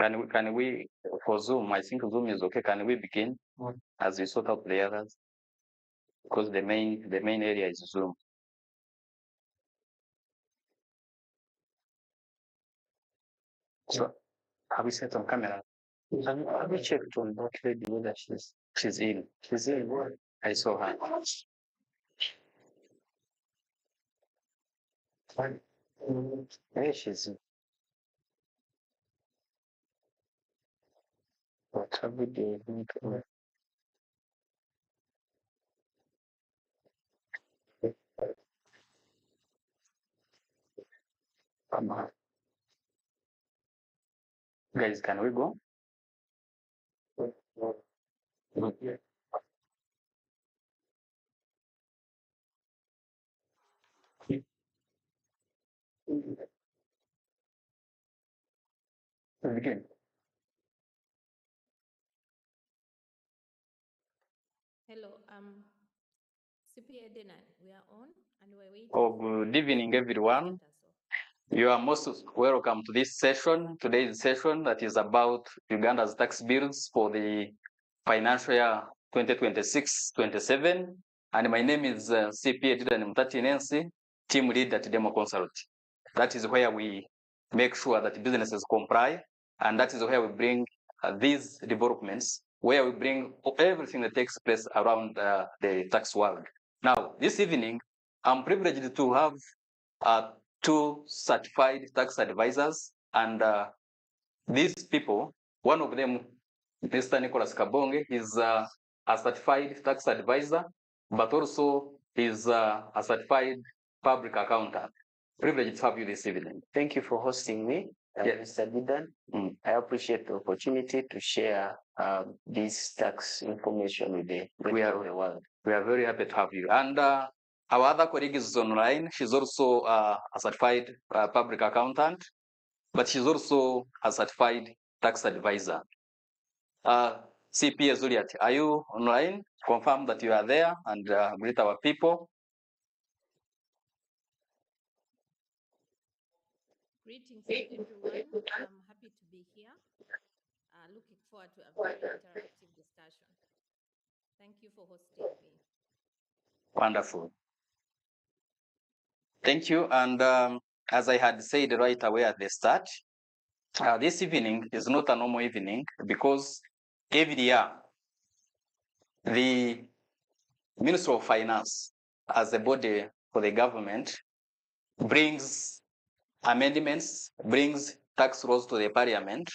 Can we for Zoom? I think Zoom is okay. Can we begin as we sort out the others? Because the main area is Zoom. So have we set on camera? Have we checked on that lady whether she's in? She's in. I saw her. Where she's in? What have we done? Come on. Guys, can we go? Begin. Hello, CPA Dedan. We are on and we're waiting. Oh, good evening, everyone. You are most welcome to this session, today's session that is about Uganda's tax bills for the financial year 2026-27. And my name is CPA Dedan, team lead at Demo Consult. That is where we make sure that businesses comply, and that is where we bring these developments, where we bring everything that takes place around the tax world. Now, this evening, I'm privileged to have 2 certified tax advisors, and these people, one of them, Mr. Nicholas Kabonge, is a certified tax advisor, but also is a certified public accountant. Privileged to have you this evening. Thank you for hosting me, Mr. Dedan. I appreciate the opportunity to share this tax information with the rest of the world. We are very happy to have you. And our other colleague is online. She's also a certified public accountant, but she's also a certified tax advisor. CPA Zuriat, are you online? Confirm that you are there and greet our people. Greetings to everyone. I'm happy to be here. Looking forward to a very interactive discussion. Thank you for hosting me. Wonderful. Thank you. And as I had said right away at the start, this evening is not a normal evening because every year the Ministry of Finance, as a body for the government, brings amendments, brings tax laws to the parliament,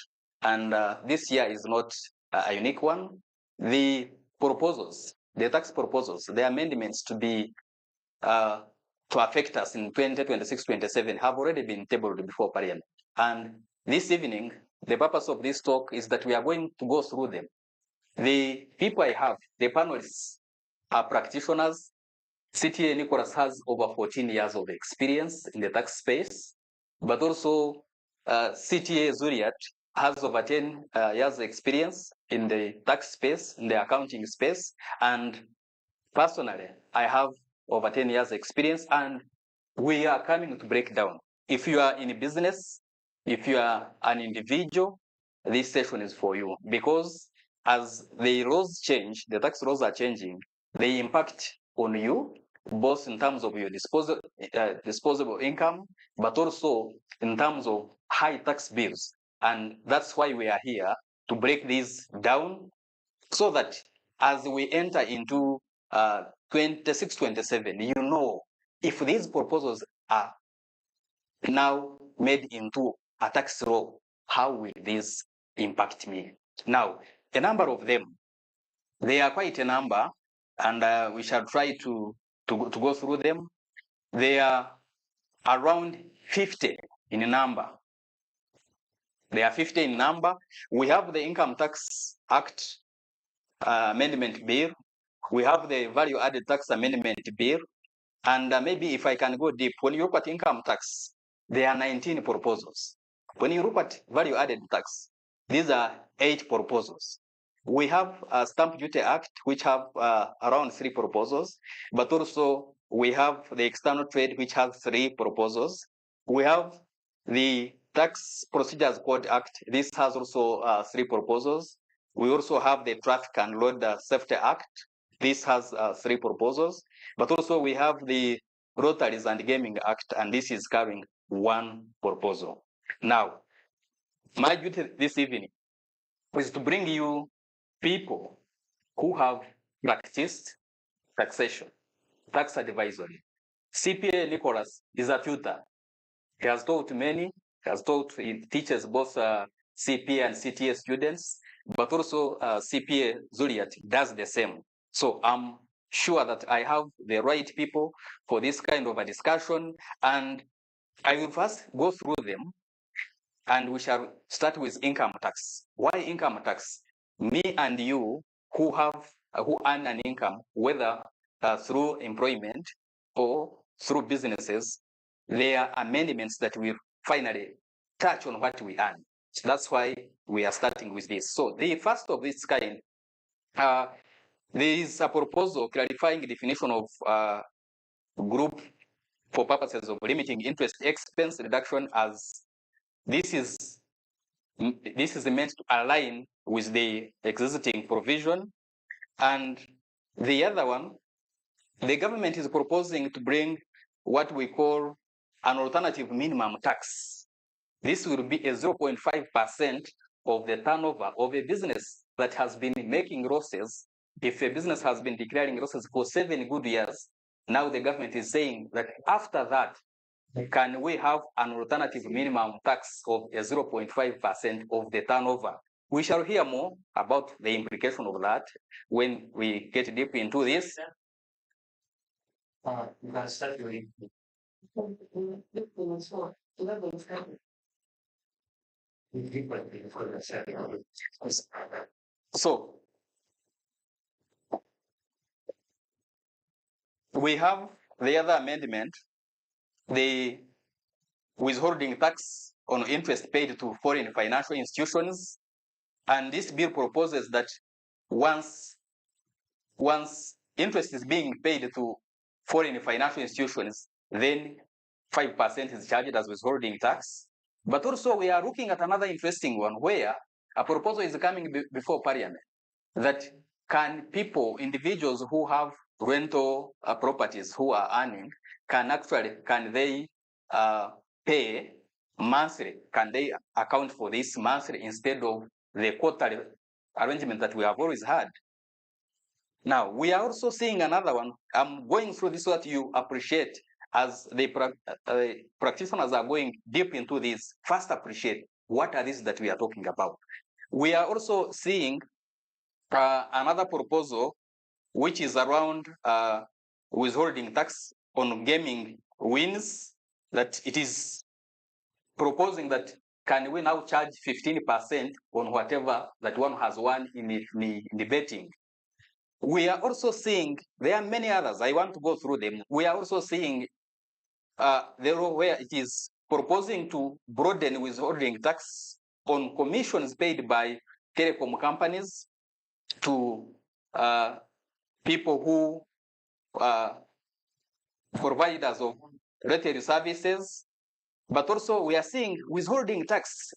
and this year is not a unique one. The proposals, the tax proposals, the amendments to be to affect us in 2026-27 have already been tabled before parliament. And this evening, the purpose of this talk is that we are going to go through them. The people I have, the panelists, are practitioners. CTA Nicholas has over 14 years of experience in the tax space, but also CTA Zuriat has over 10 years experience in the tax space, in the accounting space, and personally, I have over 10 years experience, and we are coming to break down. If you are in business, if you are an individual, this session is for you, because as the laws change, the tax laws are changing, they impact on you, both in terms of your disposable income, but also in terms of high tax bills. And that's why we are here to break these down so that as we enter into 26-27, you know, if these proposals are now made into a tax law, how will this impact me? Now, a number of them, they are quite a number, and we shall try to go through them. They are around 50 in number. They are 50 in number. We have the Income Tax Act Amendment Bill. We have the Value Added Tax Amendment Bill. And maybe if I can go deep, when you look at income tax, there are 19 proposals. When you look at value added tax, these are 8 proposals. We have a Stamp Duty Act, which have around 3 proposals, but also we have the external trade, which has 3 proposals. We have the Tax Procedures Code Act. This has also 3 proposals. We also have the Traffic and Road Safety Act. This has 3 proposals. But also we have the Rotaries and Gaming Act, and this is carrying 1 proposal. Now, my duty this evening is to bring you people who have practiced taxation, tax advisory. CPA Nicholas is a tutor. He has taught many, he teaches both CPA and CTA students, but also CPA Zuriat does the same. So I'm sure that I have the right people for this kind of a discussion, and I will first go through them, and we shall start with income tax. Why income tax? Me and you who earn an income, whether through employment or through businesses, there are amendments that will finally touch on what we earn. So that's why we are starting with this. So the first of this kind, there is a proposal clarifying the definition of group for purposes of limiting interest expense reduction, as this is meant to align with the existing provision. And the other one, the government is proposing to bring what we call an alternative minimum tax. This will be a 0.5% of the turnover of a business that has been making losses. If a business has been declaring losses for 7 good years, now the government is saying that after that, can we have an alternative minimum tax of a 0.5% of the turnover? We shall hear more about the implication of that when we get deep into this. So we have the other amendment, the withholding tax on interest paid to foreign financial institutions. And this bill proposes that once interest is being paid to foreign financial institutions, then 5% is charged as withholding tax. But also we are looking at another interesting one where a proposal is coming before Parliament that can people, individuals who have rental properties who are earning, can they pay monthly? Can they account for this monthly instead of the quarterly arrangement that we have always had? Now, we are also seeing another one. I'm going through this so that you appreciate, as the practitioners are going deep into this, first appreciate what are these that we are talking about. We are also seeing another proposal, which is around withholding tax on gaming wins, that it is proposing that can we now charge 15% on whatever that one has won in the betting. We are also seeing, there are many others, I want to go through them. We are also seeing there where it is proposing to broaden withholding tax on commissions paid by telecom companies to people who providers of retail services. But also we are seeing withholding tax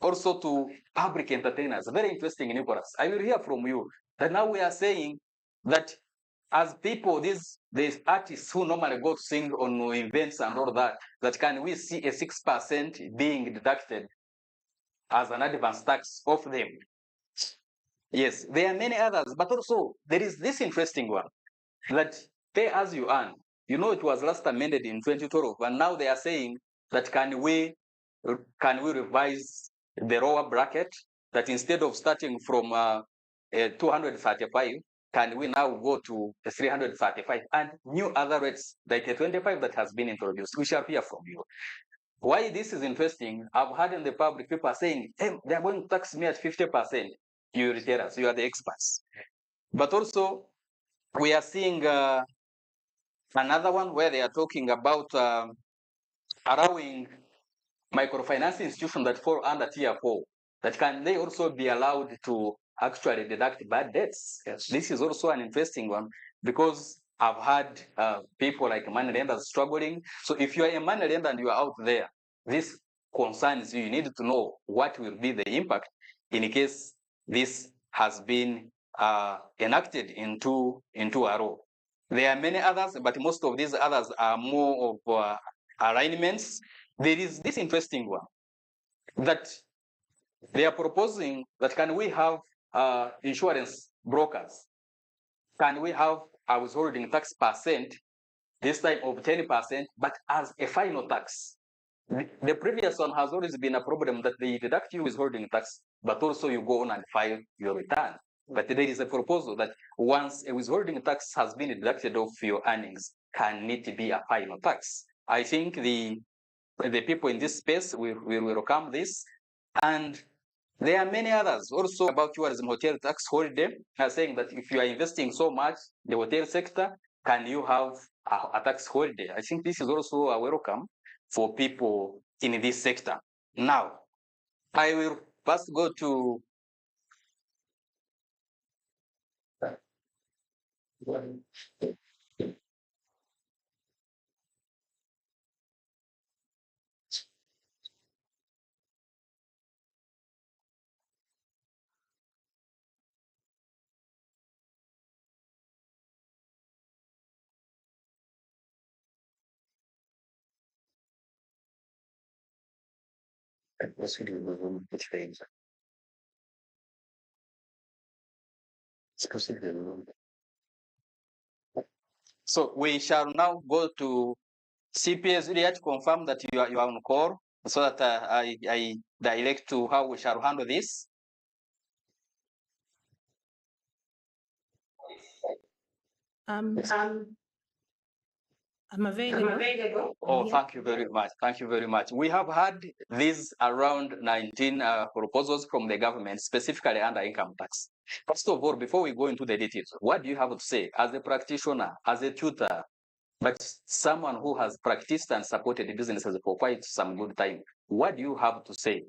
also to public entertainers. Very interesting, Nicholas. I will hear from you that now we are saying that as people, these artists who normally go to sing on events and all that, that can we see a 6% being deducted as an advance tax of them? Yes, there are many others, but also there is this interesting one that pay as you earn. You know, it was last amended in 2012, and now they are saying that can we revise the lower bracket, that instead of starting from 235, can we now go to 335 and new other rates like a 25 that has been introduced? We shall hear from you. Why this is interesting, I've heard in the public people saying, hey, they're going to tax me at 50%. You retailers, you are the experts. But also, we are seeing another one where they are talking about allowing microfinance institutions that fall under Tier 4, that can they also be allowed to actually deduct bad debts? Yes. This is also an interesting one, because I've had people like money lenders struggling. So if you are a money lender and you are out there, this concerns you, you need to know what will be the impact in case this has been enacted into a law. There are many others, but most of these others are more of alignments. There is this interesting one that they are proposing that can we have insurance brokers? Can we have a withholding tax percent, this time of 10%, but as a final tax? The previous one has always been a problem that they deduct you withholding tax, but also you go on and file your return. But there is a proposal that once a withholding tax has been deducted off your earnings, can it be a final tax? I think the people in this space will welcome this. And there are many others also about tourism hotel tax holiday, saying that if you are investing so much in the hotel sector, can you have a tax holiday? I think this is also a welcome for people in this sector. Now, I will first go to so we shall now go to CPA Zuriat to confirm that you are on call, so that I direct to how we shall handle this. I'm available. Oh, thank you very much. Thank you very much. We have had these around 19 proposals from the government, specifically under income tax. First of all, before we go into the details, what do you have to say as a practitioner, as a tutor, but someone who has practiced and supported businesses for quite some good time? What do you have to say?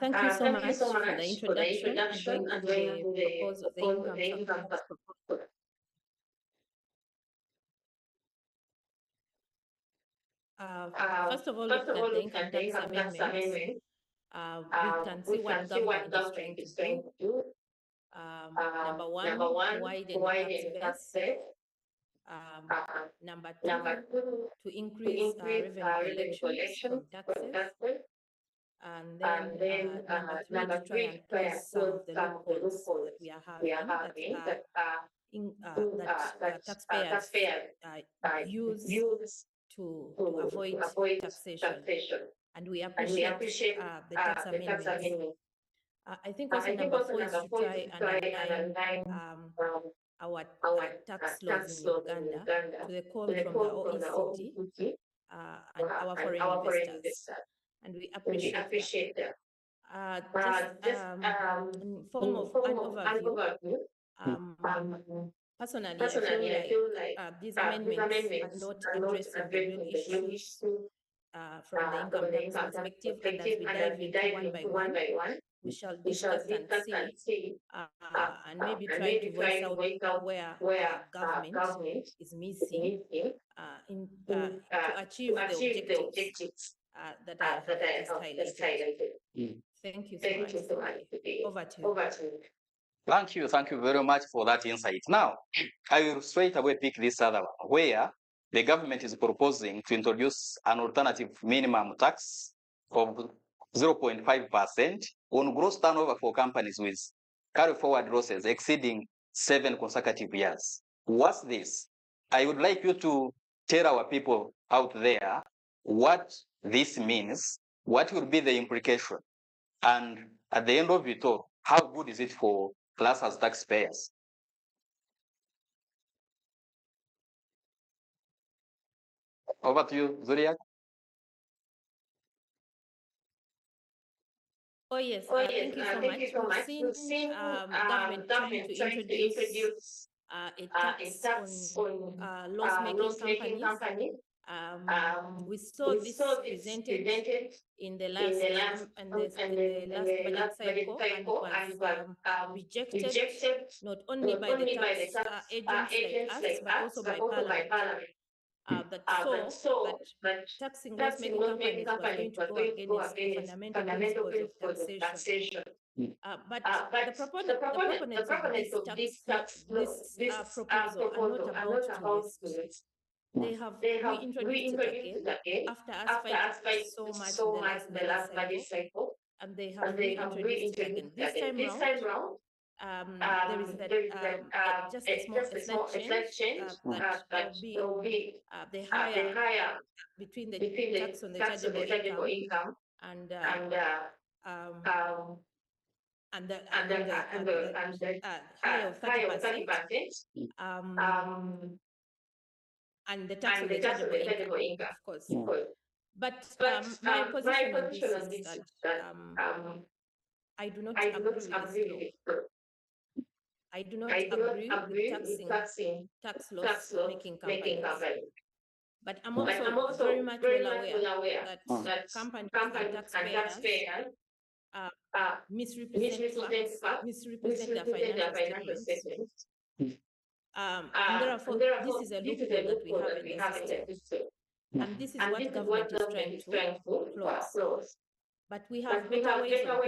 Thank you so much for the introduction. I'm going to do the proposal, the income tax proposal. First of all, looking at the income tax amendments, we can see what government is trying to do. Number one, to widen the tax base. Number two, to increase revenue collections from taxes. And then number three, to try and close some of the loopholes that we are having that taxpayers use to avoid taxation. And we appreciate the tax amendments. I think also number four is to try and align our tax laws in Uganda to the call from the OECD and our foreign investors. And we appreciate that. In form of an overview, personally, I feel like these amendments are not addressing the real issues from the income tax perspective. And as we dive into one by one, we shall discuss and see and maybe try to voice out where government is missing to achieve the objectives that I have just highlighted. Thank you so much. Over to you. Thank you very much for that insight. Now, I will straight away pick this other one, where the government is proposing to introduce an alternative minimum tax of 0.5% on gross turnover for companies with carry forward losses exceeding 7 consecutive years. What's this? I would like you to tell our people out there what this means, what will be the implication, and at the end of it all, how good is it for us as taxpayers? Over to you, Zuriat. Oh yes, thank you so much. We've seen government trying to introduce a tax on loss-making companies, We saw this presented in the last budget cycle, and it was rejected not only by the tax agents like us, but also by Parliament. That saw that taxing loss-making companies was going to go against the fundamental principles of taxation. But the proponents of this proposal are not about to rest. They have reintroduced it again after us fighting so much in the last budget cycle, and they have reintroduced it again. This time round, there is just a slight change that there will be the higher between the tax on the chargeable income and the high of 30%, and the tax on the chargeable income, of course. But my position on this is that I do not agree with this law. I do not agree with taxing tax loss-making companies. But I'm also very much well aware that companies and taxpayers misrepresent facts, misrepresent their financial statements. And therefore, this is a loophole that we have in the system. And this is what government is trying to close. But we have better ways of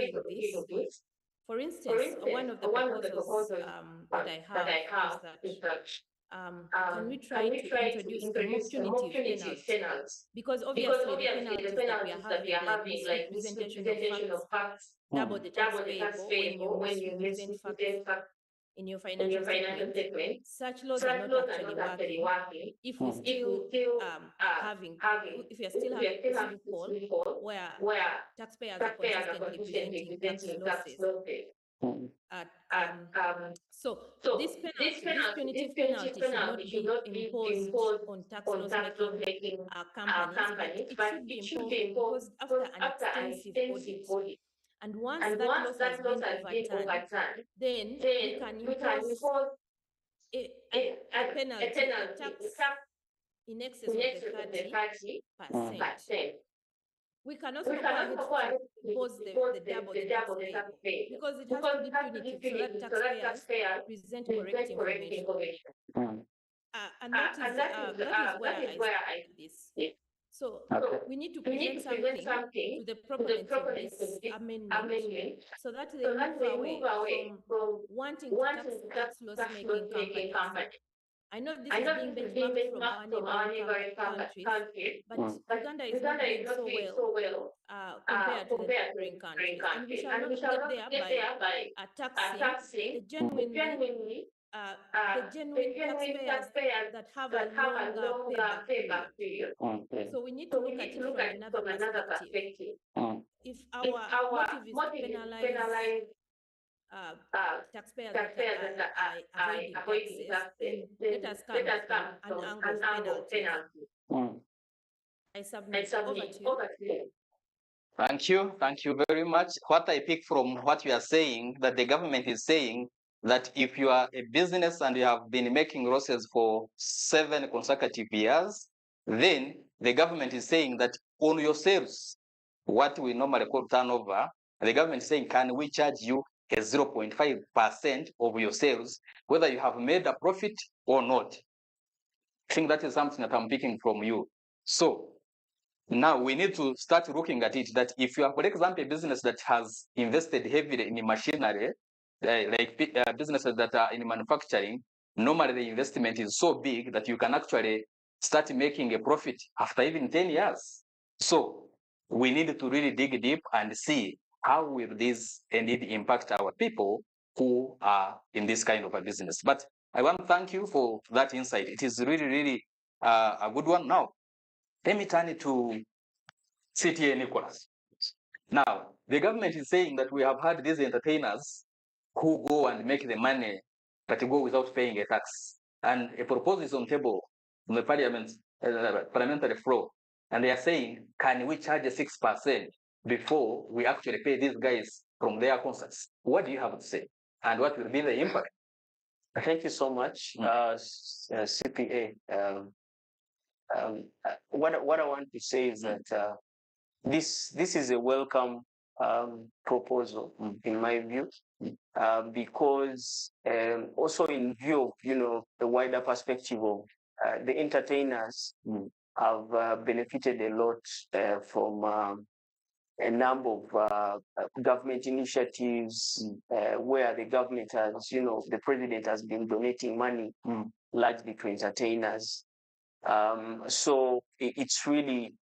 doing this. For instance, one of the proposals that I have is that can we try to introduce a more punitive penalty? Because obviously the penalties that we are having, like misrepresentation of facts, double the tax payable when you misrepresent facts in your financial statement, such laws are not actually working if we still if we are still having this loophole where taxpayers are consistently presenting tax losses. So this punitive penalty should not be imposed on tax loss-making companies, but it should be imposed after an extensive audit. And once that loss has been overturned, then we can impose a penalty, a tax in excess of the 30%. We can also go ahead to impose the double the tax payable, because it has to be punitive so that taxpayers present correct information. And that is where I stand with this. So we need to present something to the proponents of this amendment so that they move away from wanting to tax loss-making companies. I know this is being benchmarked from our neighboring countries, but Uganda is not doing so well compared to the neighboring countries. And we shall not get there by taxing the genuine taxpayers that have a longer payback period. So we need to look at it from another perspective. If our motive is to penalize taxpayers that are avoiding taxes, then let us come from an angle of penalties. I submit. Over to you. Thank you very much. What I pick from what you are saying, that the government is saying that if you are a business and you have been making losses for 7 consecutive years, then the government is saying that on your sales, what we normally call turnover, the government is saying, can we charge you a 0.5% of your sales, whether you have made a profit or not? I think that is something that I'm picking from you. So now we need to start looking at it, that if you are, for example, a business that has invested heavily in machinery, like businesses that are in manufacturing, normally the investment is so big that you can actually start making a profit after even 10 years. So we need to really dig deep and see how will this indeed impact our people who are in this kind of a business. But I want to thank you for that insight. It is really, really a good one. Now, let me turn it to CTA Nicholas. Now, the government is saying that we have had these entertainers who go and make the money, but go without paying a tax. And a proposal is on table on the parliamentary floor. And they are saying, can we charge 6% before we actually pay these guys from their concerts? What do you have to say? And what will be the impact? Thank you so much, CPA. what I want to say is that this is a welcome proposal in my view, because also in view of the wider perspective of the entertainers have benefited a lot from a number of government initiatives where the government has, the president has been donating money largely to entertainers. So it's really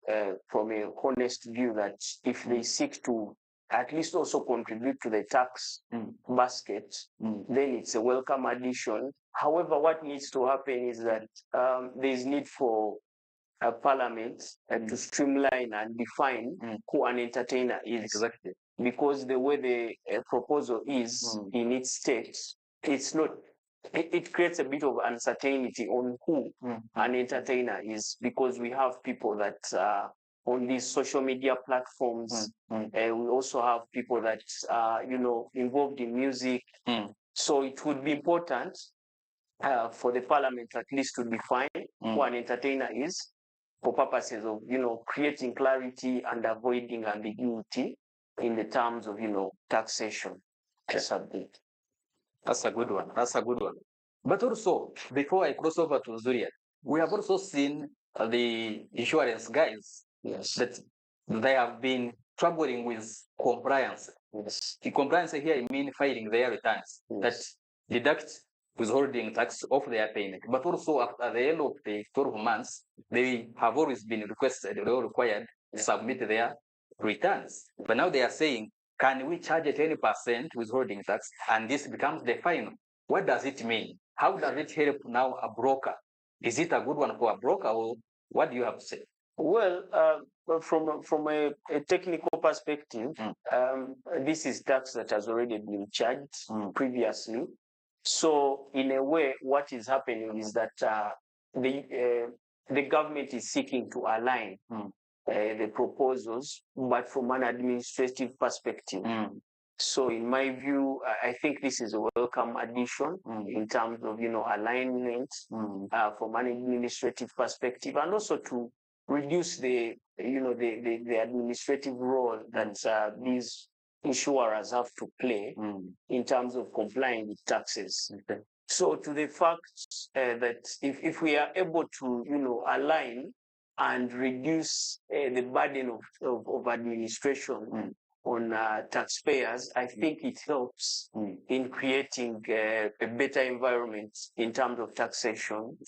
from a honest view that if they seek to at least also contribute to the tax basket, then it's a welcome addition. However, what needs to happen is that there is need for Parliament to streamline and define who an entertainer is. Exactly. Because the way the proposal is in its state, it's not. It creates a bit of uncertainty on who an entertainer is, because we have people that on these social media platforms. We also have people that are, involved in music. So it would be important for the Parliament at least to define who an entertainer is, for purposes of, creating clarity and avoiding ambiguity in the terms of, taxation. That's a good one. That's a good one. But also, before I cross over to Zuriat, we have also seen the insurance guys that they have been troubling with compliance. The compliance here, I mean filing their returns that deduct withholding tax off their payment. But also at the end of the 12 months, they have always been requested or required to submit their returns. But now they are saying, can we charge at 10% withholding tax? And this becomes the final. What does it mean? How does it help now a broker? Is it a good one for a broker, or what do you have to say? Well, from a technical perspective, this is tax that has already been charged previously. So in a way, what is happening is that the government is seeking to align the proposals, but from an administrative perspective. So in my view, I think this is a welcome addition in terms of, alignment from an administrative perspective, and also to reduce the administrative role that these insurers have to play in terms of complying with taxes. So to the fact that if we are able to, align and reduce the burden of administration on taxpayers, I think it helps in creating a better environment in terms of taxation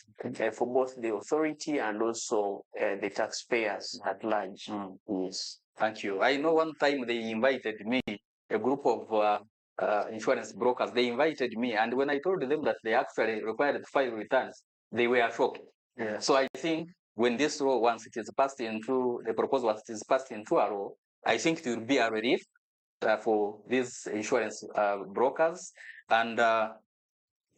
for both the authority and also the taxpayers at large. Yes. Thank you. I know one time they invited me, a group of insurance brokers, they invited me, and when I told them that they actually required to file returns, they were shocked. Yeah. So I think when this law, once it is passed into, the proposal once it is passed into a law, I think it will be a relief for these insurance brokers. And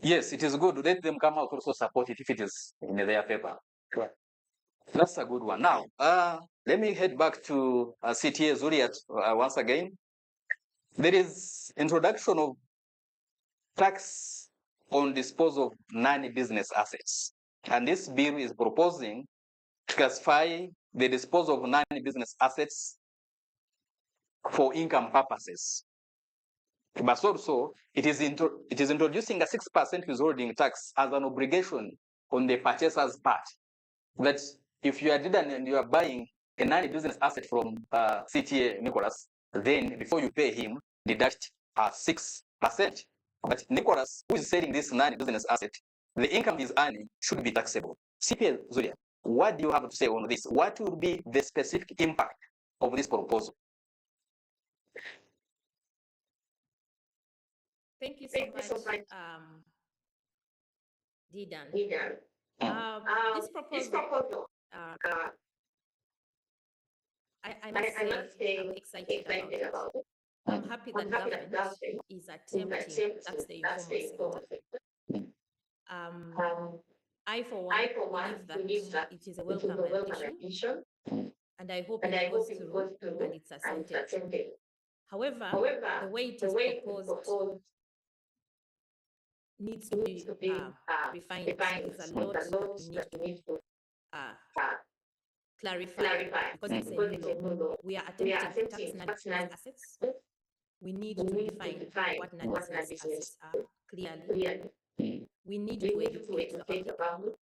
yes, it is good. Let them come out also support it if it is in their paper. Sure. That's a good one. Now, let me head back to CTA Zuriat once again. There is introduction of tax on disposal of non-business assets. And this bill is proposing to classify the disposal of non-business assets for income purposes. But also, it is introducing a 6% withholding tax as an obligation on the purchaser's part. That if you are Dedan and you are buying a non-business asset from CTA Nicholas, then before you pay him, deduct 6%. But Nicholas, who is selling this non-business asset, the income he's earning should be taxable. CPA Zuriat, what do you have to say on this? What will be the specific impact of this proposal? Thank you so much, Dedan. This proposal, I must say, I'm excited about it. I'm happy that government is attempting, that's the informal sector. I, for one, believe that it is a welcome addition, and I hope it goes through and it's accepted. However, the way it is proposed needs to be refined. There's a lot that we need to clarify, because it's a new law. We are attempting to tax non-business assets. We need to define what non-business assets are clearly. We need to educate the public.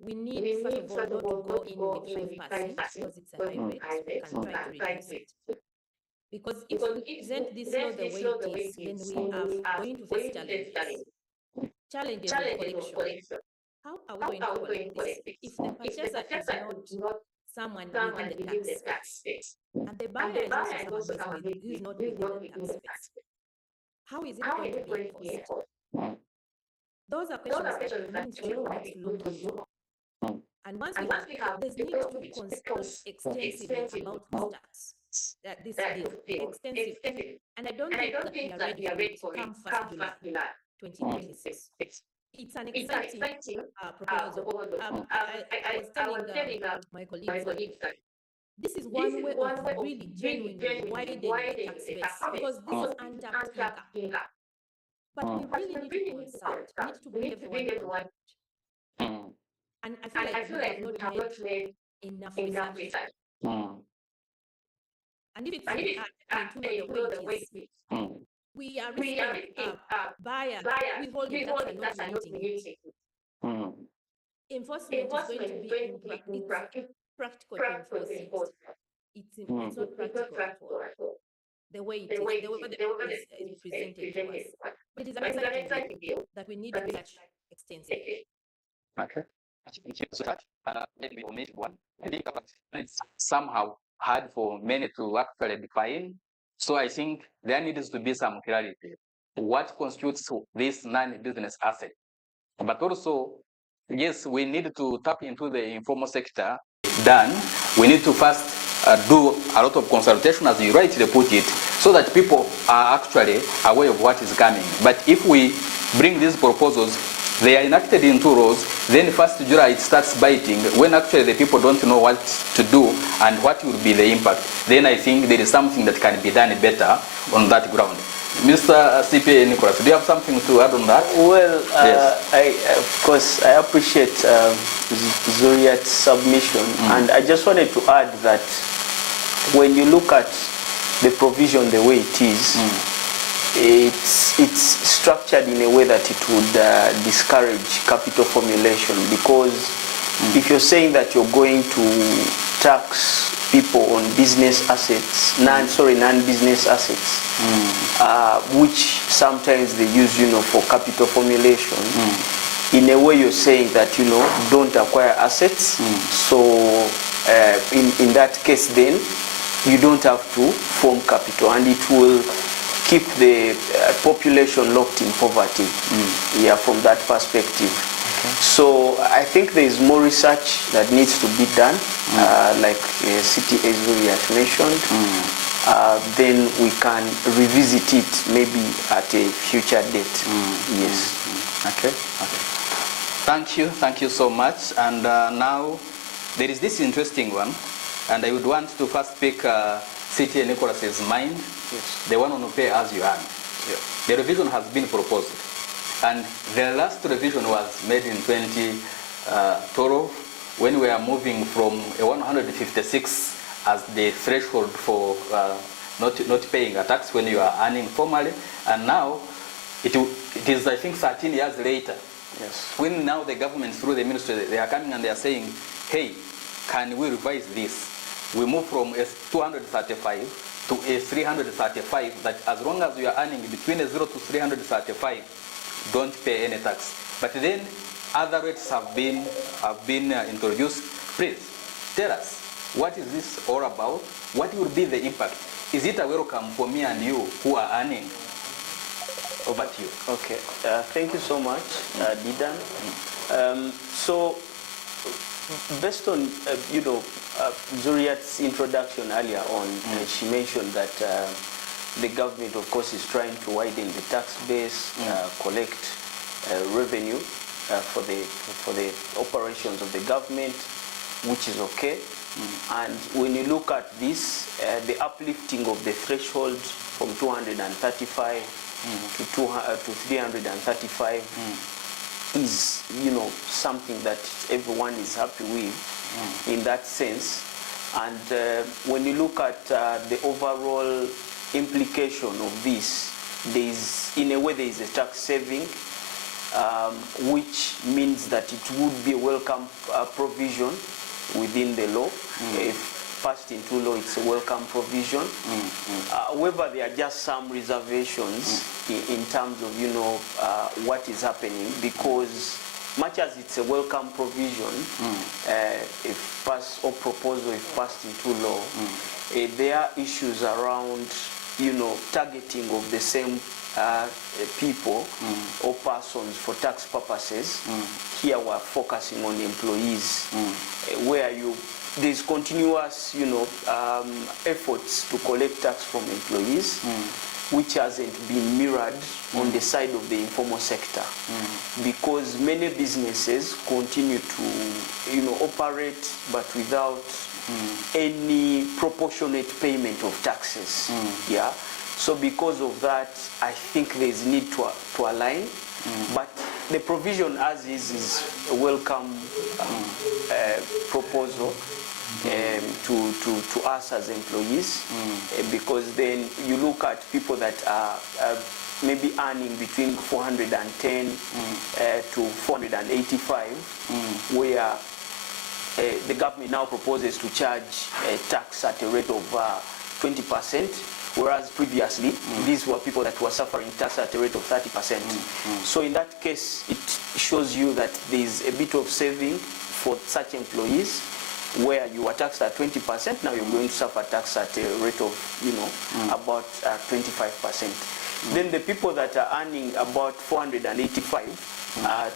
We need, first of all, not to go in with 5% because it's a high rate. We can try to reduce it. Because if we present this law the way it is, then we are going to face challenges. Challenges with collection. How are we going to collect this? If the purchaser is not someone within the tax space, and the buyer is also someone who is not within the tax space, how is it going to be enforced? Those are questions that the ministry needs to look into. And once we have, there's need to be consult extensively about this tax, this bill, extensively. And I don't think that we are ready for it come 1st July 2026. It's an exciting proposal. I was telling my colleagues that this is one way of really genuinely widening the tax base, because this is untapped income. But we really need to consult. We need to bring everyone. And I feel like we have not made enough research. And if it's hard to know the way it is, we are risking buyer withholding tax and not relating. Enforcement is going to be practical to enforce it. It's not practical at all. The way it is, the way is presented to us. But it is an exciting deal that we need to research extensively. Okay. Thank you so much. Let me omit one. I think it's somehow hard for many to actually define. So I think there needs to be some clarity. What constitutes this non-business asset? But also, yes, we need to tap into the informal sector. Then we need to first do a lot of consultation, as you rightly put it, so that people are actually aware of what is coming. But if we bring these proposals, they are enacted into laws, then 1st July it starts biting, when actually the people don't know what to do and what will be the impact. Then I think there is something that can be done better on that ground. Mr. CPA Nicholas, do you have something to add on that? Well, yes. Of course, I appreciate Zuriat's submission, and I just wanted to add that when you look at the provision the way it is, it's structured in a way that it would discourage capital formulation, because if you're saying that you're going to tax people on business assets, non-business assets, which sometimes they use, for capital formulation, in a way you're saying that, don't acquire assets. So in that case, then you don't have to form capital, and it will keep the population locked in poverty. From that perspective. Okay. So I think there is more research that needs to be done, like CTA Zuriat mentioned. Then we can revisit it maybe at a future date. Yes. Okay. Thank you so much. And now there is this interesting one, and I would want to first pick CTA Nicholas's mind. Yes. The one on pay as you earn. Yeah. The revision has been proposed, and the last revision was made in 2012, when we are moving from a 156 as the threshold for not paying a tax when you are earning formally, and now it is, I think, 13 years later. Yes. When now the government through the ministry, they are coming and they are saying, hey, can we revise this? We move from a 235 to a 335, that as long as you are earning between a 0 to 335, don't pay any tax. But then other rates have been introduced. Please tell us, what is this all about? What will be the impact? Is it a welcome for me and you who are earning? Over to you. Okay, thank you so much, Dedan. So based on Zuriat's introduction earlier on, she mentioned that the government, of course, is trying to widen the tax base, collect revenue for the operations of the government, which is okay. And when you look at this, the uplifting of the threshold from 235 to 335, is, you know, something that everyone is happy with in that sense. And when you look at the overall implication of this, in a way there is a tax saving, which means that it would be a welcome provision within the law. If passed into law, it's a welcome provision. However, there are just some reservations in terms of, you know, what is happening, because much as it's a welcome provision, if passed, or proposal if passed into law, there are issues around, you know, targeting of the same people or persons for tax purposes. Here we're focusing on employees, where there's continuous, you know, efforts to collect tax from employees, which hasn't been mirrored on the side of the informal sector, because many businesses continue to, you know, operate but without any proportionate payment of taxes. Yeah. So because of that, I think there's need to align. But the provision as is a welcome proposal to us as employees, because then you look at people that are maybe earning between 410 to 485, where the government now proposes to charge tax at a rate of 20%. Whereas previously, these were people that were suffering tax at a rate of 30%. So in that case, it shows you that there is a bit of saving for such employees, where you were taxed at 20%, now you're going to suffer tax at a rate of, you know, about 25%. Then the people that are earning about 485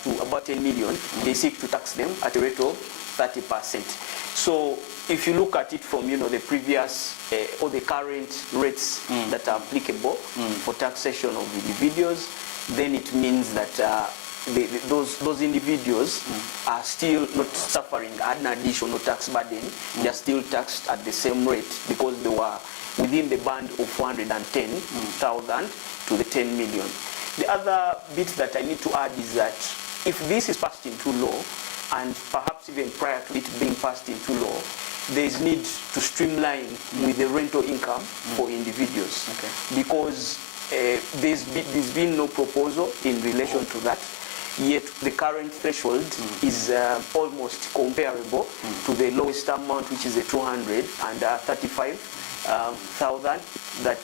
to about 10 million, they seek to tax them at a rate of 30%. So if you look at it from, you know, the previous or the current rates that are applicable for taxation of individuals, then it means that those individuals are still not suffering an additional tax burden. They are still taxed at the same rate, because they were within the band of 410,000 to the 10 million. The other bit that I need to add is that if this is passed into law, and perhaps even prior to it being passed into law, there is need to streamline with the rental income for individuals, because there's been no proposal in relation to that. Yet the current threshold is almost comparable to the lowest amount, which is the 235,000, that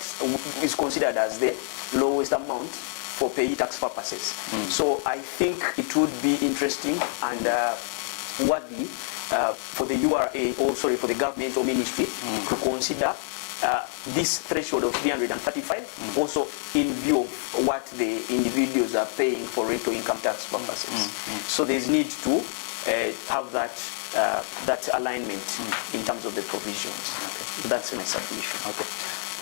is considered as the lowest amount for payee tax purposes. So I think it would be interesting and worthy for the URA, or sorry, for the government or ministry to consider this threshold of 335 also in view of what the individuals are paying for rental income tax purposes. So there's need to have that alignment in terms of the provisions. That's my submission.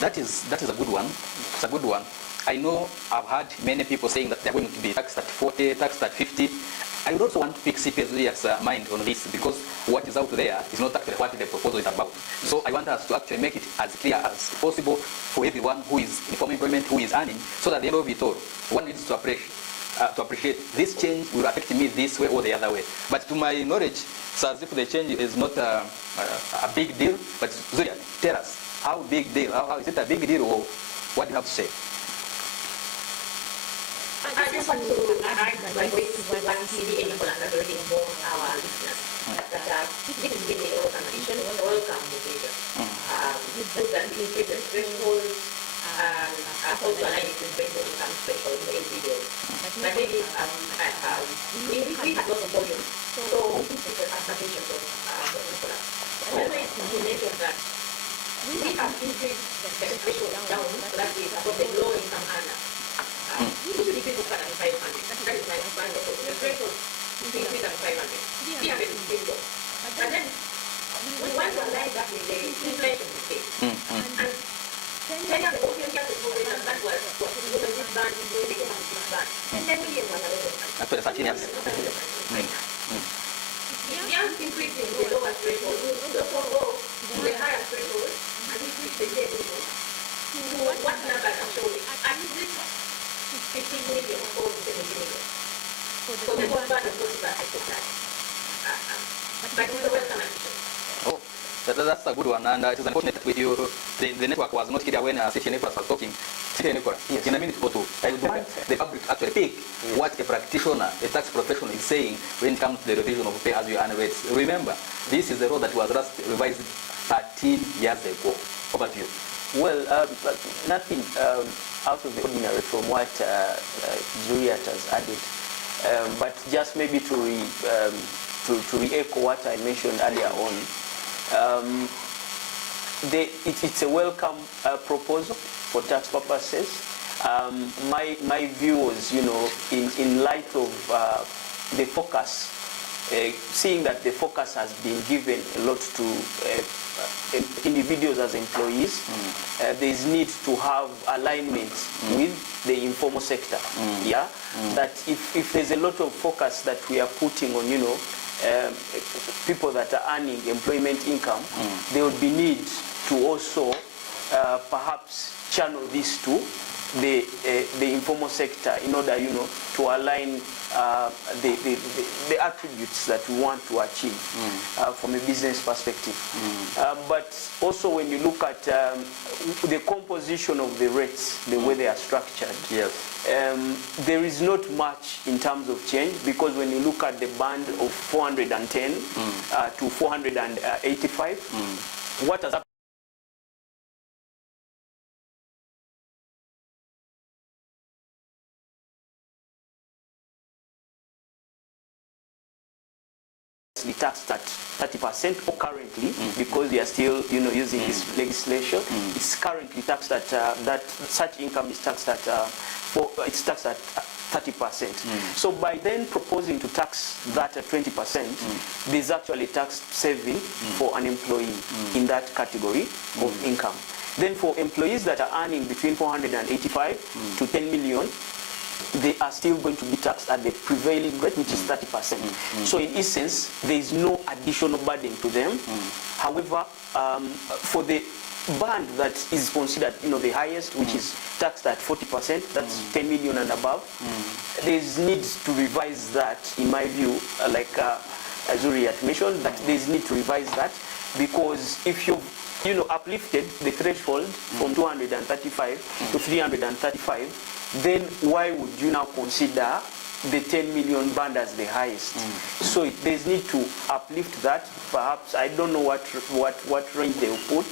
That is a good one. It's a good one. I know I've heard many people saying that they're going to be taxed at 40, taxed at 50. I would also want to pick CPA Zuriat's mind on this, because what is out there is not actually what the proposal is about. So I want us to actually make it as clear as possible for everyone who is in formal employment, who is earning, so that at the end of it all, one needs to appreciate this change will affect me this way or the other way. But to my knowledge, it's as if the change is not a big deal. But Zuriat, tell us, how big deal? How is it a big deal, or what do you have to say? I just want to add my voice to what CTA Nicholas has already informed our listeners, that this is really a transition, welcome provision. With that increase the threshold, also aligning with rental income threshold for individuals. But maybe we have lots of volume, so this is a transition for Nicholas. Another is you mentioned that we have increased the threshold down, that is about the low income earners. Usually people start at 500. That is my standard. The threshold is increased at 500. 300 is still low. But then we want to align that with the inflation we face. And 10 years ago, 10 years ago, that was this band, this band. 10 million was a lot of money. After 13 years. Young increasing the lower threshold, we also go to the higher threshold and increase the debt to what numbers are showing. And this 15 million or 17 million. for the people and but it's a welcome addition. Oh, that's a good one, and it is unfortunate that the network was not clear when CTA Nicholas was talking. CTA Nicholas, yes. In a minute or two, I would want the public to actually pick what a practitioner, a tax professional is saying when it comes to the revision of pay-as-you-earn rates. Remember, this is the law that was last revised 13 years ago. Over to you. Well, nothing out of the ordinary from what Zuriat has added, but just maybe to re-echo what I mentioned earlier on. It's a welcome proposal for tax purposes. My view was, in light of the focus, seeing that the focus has been given a lot to individuals as employees, there is need to have alignment with the informal sector. That if there's a lot of focus that we are putting on, people that are earning employment income, there would be need to also perhaps channel this to the informal sector in order, to align the attributes that we want to achieve from a business perspective. But also when you look at the composition of the rates, the way they are structured, yes. There is not much in terms of change, because when you look at the band of 410 to 485, what has happened? Taxed at 30%, or currently, because they are still, using this legislation, it's currently taxed at that such income is taxed at it's taxed at 30%. So by then proposing to tax that at 20%, there's actually tax saving for an employee in that category of income. Then for employees that are earning between 485 to 10 million, they are still going to be taxed at the prevailing rate, which is 30%. So in essence, there is no additional burden to them. However, for the band that is considered, the highest, which is taxed at 40%, that's 10 million and above, there is need to revise that, in my view, like Zuriat mentioned, that there is need to revise that, because if you uplifted the threshold from 235 to 335, then why would you now consider the 10 million band as the highest? So there's need to uplift that. Perhaps, I don't know what range they will put,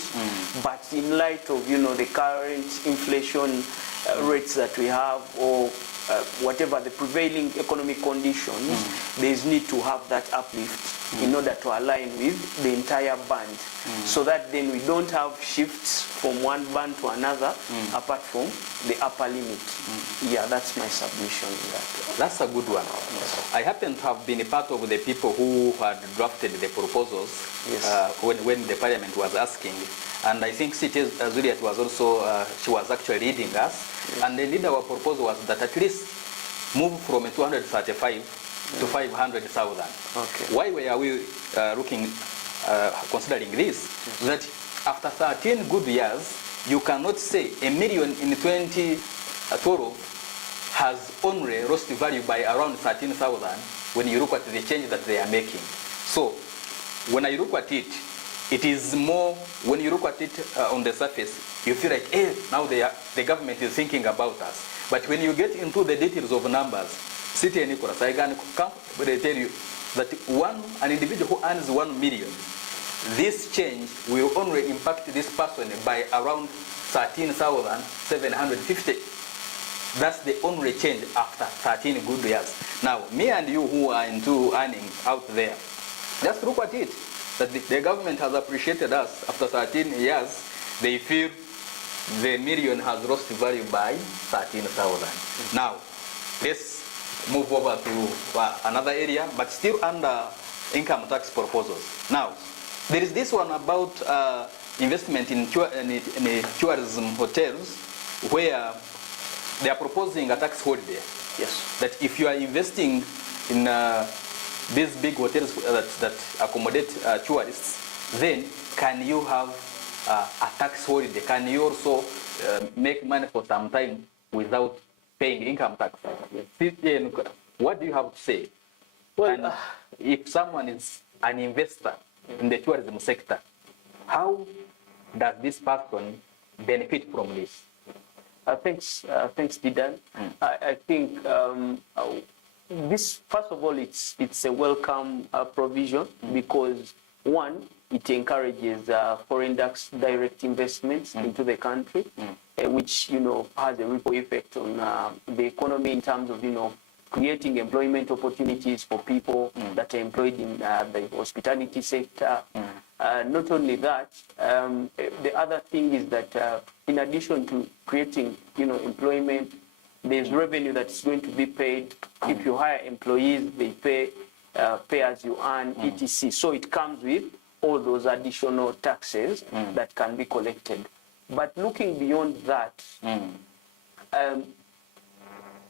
but in light of the current inflation rates that we have, or whatever the prevailing economic conditions, there's need to have that uplift in order to align with the entire band, so that then we don't have shifts from one band to another, apart from the upper limit. Yeah, that's my submission in that. That's a good one. Yes. I happen to have been a part of the people who had drafted the proposals when the parliament was asking. And I think CTA Zuriat was also, she was actually leading us. And the leader of our proposal was that at least move from 235 to 500,000. Okay. Why were we considering this? That after 13 good years, you cannot say a million in 2012 has only lost value by around 13,000 when you look at the change that they are making. So when I look at it, it is more, when you look at it on the surface, you feel like, now the government is thinking about us. But when you get into the details of numbers, CTA Nicholas, I can comfortably tell you that an individual who earns 1 million, this change will only impact this person by around 13,750. That's the only change after 13 good years. Now, me and you who are into earning out there, just look at it. That the government has appreciated us after 13 years. They feel the million has lost value by 13,000. Now, let's move over to another area, but still under income tax proposals. Now, there is this one about investment in tourism hotels, where they are proposing a tax holiday. Yes. That if you are investing in these big hotels that accommodate tourists, then can you have a tax holiday? Can you also make money for some time without paying income tax? CTA What do you have to say? Well, And if someone is an investor in the tourism sector, how does this person benefit from this? thanks, Dedan. I think this, first of all, it's a welcome provision because one, it encourages foreign direct investments into the country, which has a ripple effect on the economy in terms of creating employment opportunities for people that are employed in the hospitality sector. Not only that, the other thing is that in addition to creating employment, there's revenue that's going to be paid. If you hire employees, they pay as you earn, etc. So it comes with all those additional taxes that can be collected. But looking beyond that,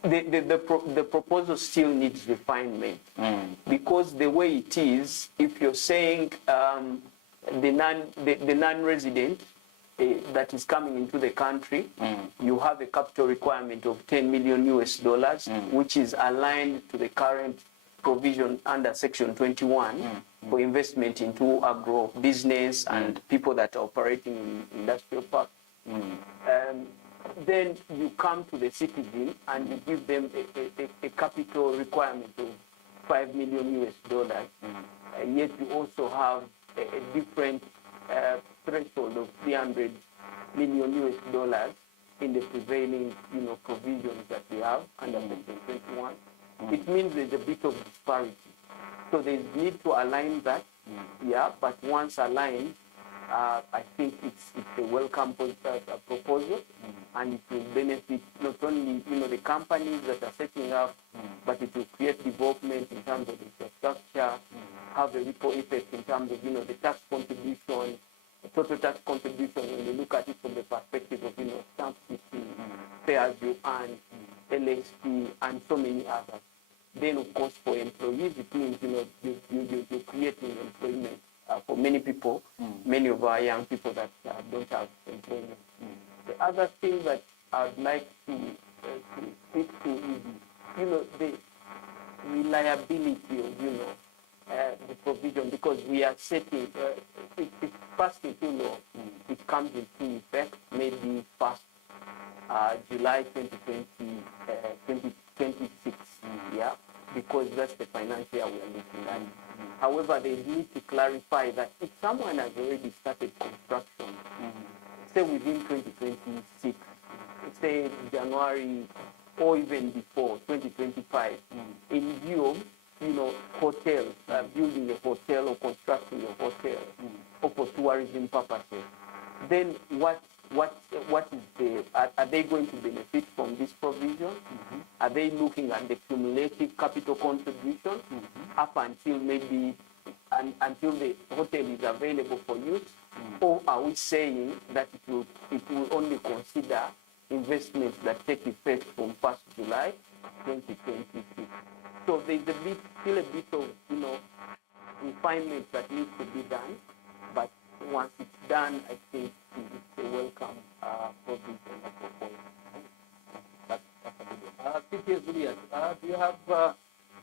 the proposal still needs refinement because the way it is, if you're saying the non-resident that is coming into the country, you have a capital requirement of 10 million US dollars, which is aligned to the current provision under Section 21 for investment into agro business and people that are operating in industrial parks. Then you come to the citizen and you give them a capital requirement of 5 million US dollars, yet you also have a different threshold of 300 million US dollars in the prevailing provisions that we have under Section 21. It means there's a bit of disparity. So there's need to align that, but once aligned, I think it's a welcome proposal, and it will benefit not only the companies that are setting up, but it will create development in terms of infrastructure, have a ripple effect in terms of the tax contribution, total tax contribution when you look at it from the perspective of stamp duty, pay as you earn, LSP, and so many others. Then of course for employees it means you're creating employment. For many people, many of our young people that don't have employment. The other thing that I'd like to speak to is, the reliability of, the provision, because we are setting, if passed into law, it comes into effect maybe 1st July 2026, because that's the financial year we are looking at. However, they need to clarify that if someone has already started construction, say within 2026, say January or even before 2025, in view of hotels, building a hotel or constructing a hotel, or for tourism purposes, then what is are they going to benefit from this provision? Are they looking at the cumulative capital contribution up until maybe until the hotel is available for use? Or are we saying that it will only consider investments that take effect from 1st July 2026? So there's still a bit of refinement that needs to be done, but once it's done, I think it's a welcome provision of proposal. That's a good one. CTA Zuriat, do you have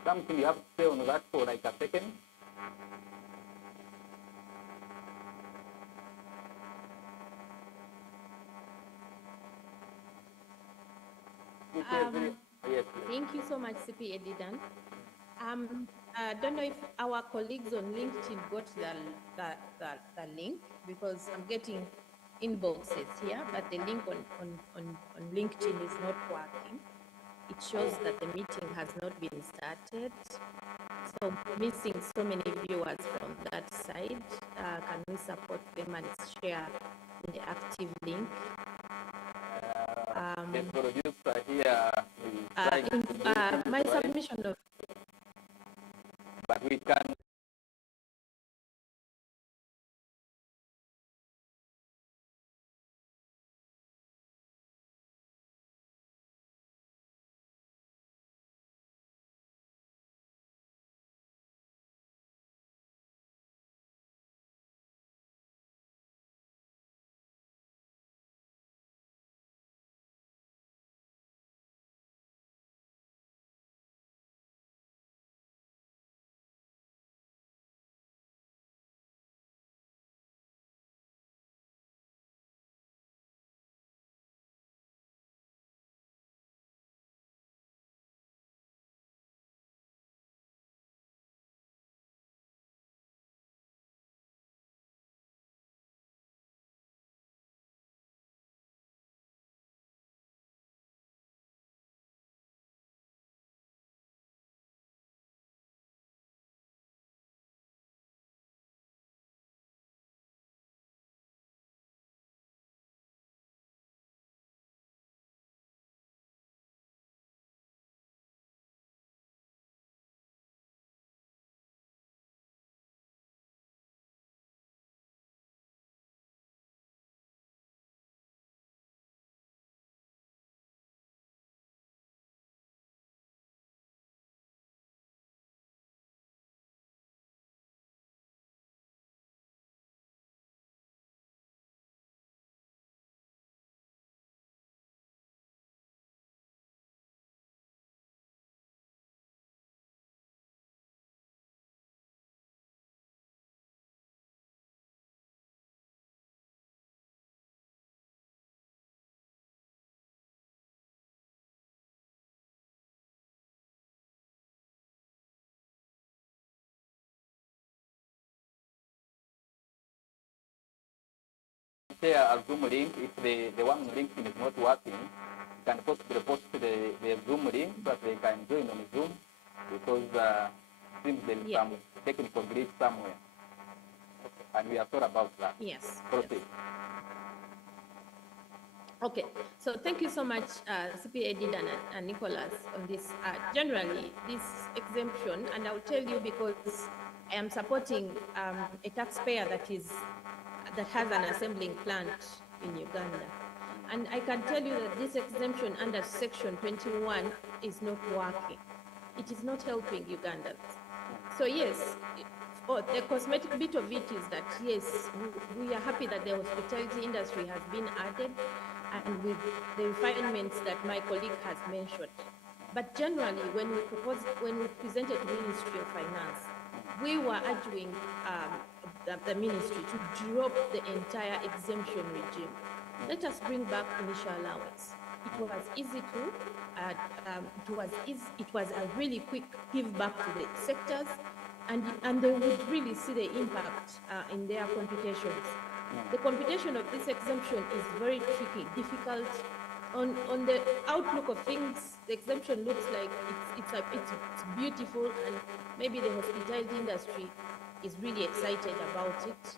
something you have to say on that for like a second? Yes, Thank you so much, CPA Dedan. I don't know if our colleagues on LinkedIn got the link, because I'm getting inboxes here, but the link on LinkedIn is not working. It shows that the meeting has not been started. So missing so many viewers from that side. Can we support them and share the active link? The producer here is trying to do My it, right? submission of But we can share a Zoom link. If the one LinkedIn is not working, you can post the Zoom link so that they can join on Zoom, because seems there is some technical glitch somewhere. And we are sorry about that. Yes. Proceed. Yes. Okay, so thank you so much, CPA Dedan and Nicholas, on this. Generally, this exemption, and I'll tell you because I am supporting a taxpayer that has an assembling plant in Uganda. And I can tell you that this exemption under Section 21 is not working. It is not helping Ugandans. So yes, the cosmetic bit of it is that, yes, we are happy that the hospitality industry has been added, and with the refinements that my colleague has mentioned. But generally, when we presented to Ministry of Finance, we were urging the ministry to drop the entire exemption regime. Let us bring back initial allowance. It was easy to, it was a really quick give back to the sectors, and they would really see the impact in their computations. The computation of this exemption is very tricky, difficult. On the outlook of things, the exemption looks like it's beautiful, and maybe the hospitality industry is really excited about it.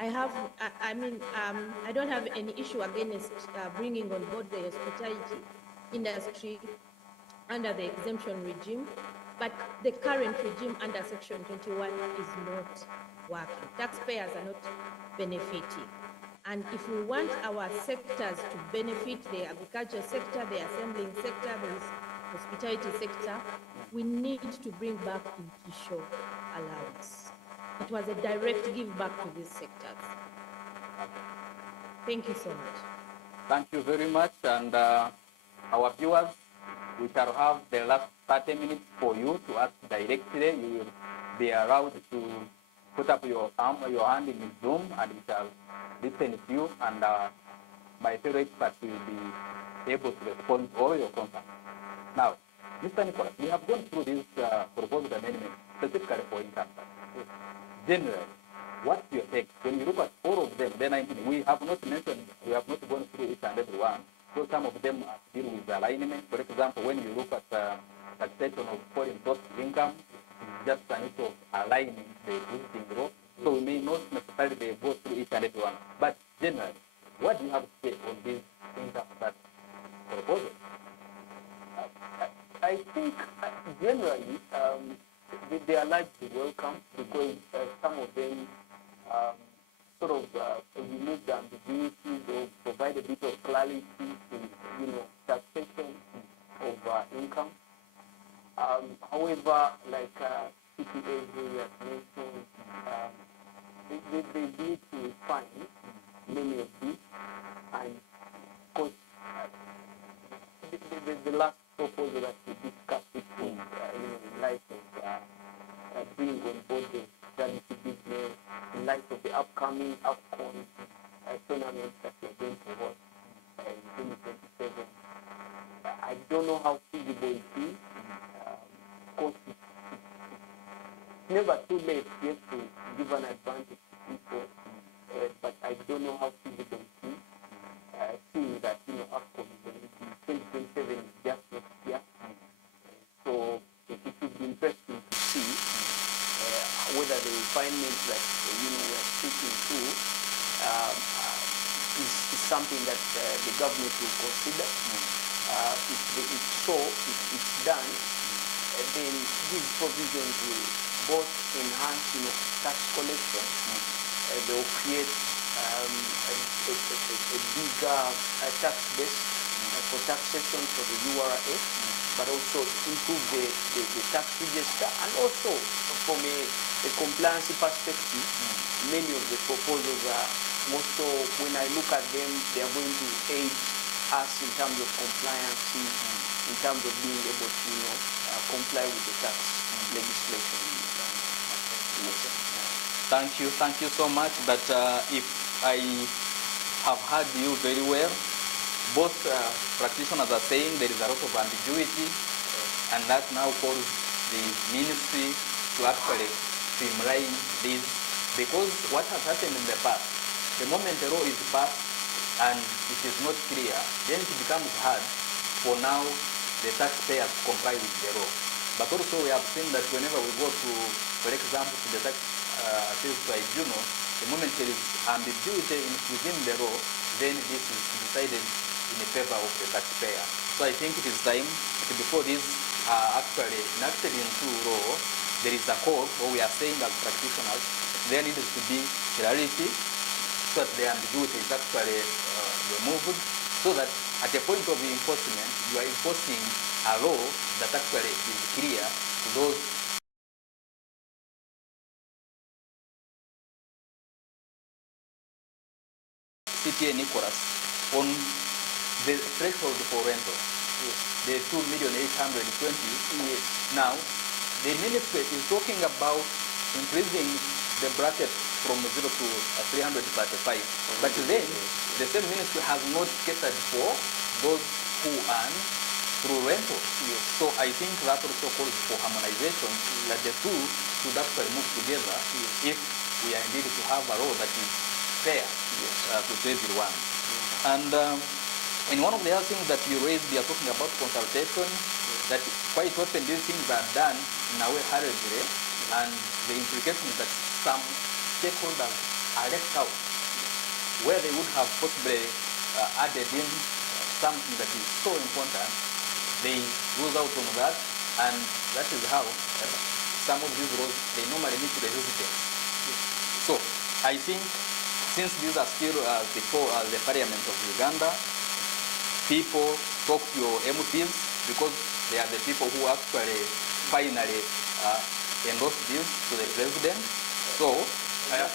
I don't have any issue against bringing on board the hospitality industry under the exemption regime, but the current regime under Section 21 is not working. Taxpayers are not benefiting. And if we want our sectors to benefit, the agriculture sector, the assembling sector, the hospitality sector, we need to bring back initial allowance. It was a direct give back to these sectors. Thank you so much. Thank you very much. And our viewers, we shall have the last 30 minutes for you to ask directly. You will be allowed to put up your hand in Zoom, and we shall listen to you, and my fellow experts will be able to respond to all your concerns. Now, Mr. Nicholas, we have gone through this proposed amendment specifically for income tax. Generally, what's your take? When you look at all of them, then we have not gone through each and every one. So some of them deal with alignment. For example, when you look at taxation of foreign source income, it's just an issue of aligning the existing law. So we may not necessarily go through each and every one. But generally, what do you have to say on this income tax proposal? I think generally they are largely welcome, because some of them sort of remove the ambiguities or provide a bit of clarity in taxation of income. However, like CTA Zuriat mentioned, they need to refine many of these, and of course the last proposal that we discussed, which was in light of bringing on board the charity business, in light of the upcoming AFCON tournaments that we're going to host in 2027. I don't know how feasible it is. Of course, it's never too late yet to give an advantage to people, but I don't know how feasible it is, seeing that AFCON is 2027 is just next year. So it would be interesting to see whether the refinements that we're speaking to is something that the government will consider. If it's done, then these provisions will both enhance tax collection. They will create a bigger tax base for taxation for the URA, but also improve the tax register, and also from a compliance perspective, many of the proposals are also, when I look at them, they are going to aid us in terms of compliance, in terms of being able to comply with the tax legislation. Thank you so much. But if I have heard you very well, both practitioners are saying there is a lot of ambiguity, and that now calls the ministry to actually streamline this, because what has happened in the past, the moment the law is passed and it is not clear, then it becomes hard for now the taxpayer to comply with the law. But also we have seen that whenever we go to, for example, to the tax appeals tribunal, the moment there is ambiguity within the law, then this is decided in favor of the taxpayer. So I think it is time, before these are actually enacted into law, there is a code, or we are saying as practitioners, there needs to be clarity so that the ambiguity is actually removed, so that at the point of enforcement, you are enforcing a law that actually is clear to those CTA Nicholas on the threshold for rental. Yes. The 2,820,000. Yes. Now, the ministry is talking about increasing the bracket from 0 to 335. But then, the same ministry has not catered for those who earn through rental. Yes. So I think that also calls for harmonization, that the two should actually move together if we are indeed to have a law that is fair to everyone. And in one of the other things that you raised, you are talking about consultation, that quite often these things are done in a way hurriedly, and the implication is that some stakeholders are left out, where they would have possibly added in something that is so important, they lose out on that, and that is how some of these laws, they normally need to resist. So I think since these are still before the Parliament of Uganda, people talk to your MPs because they are the people who actually finally endorse this to the president. So,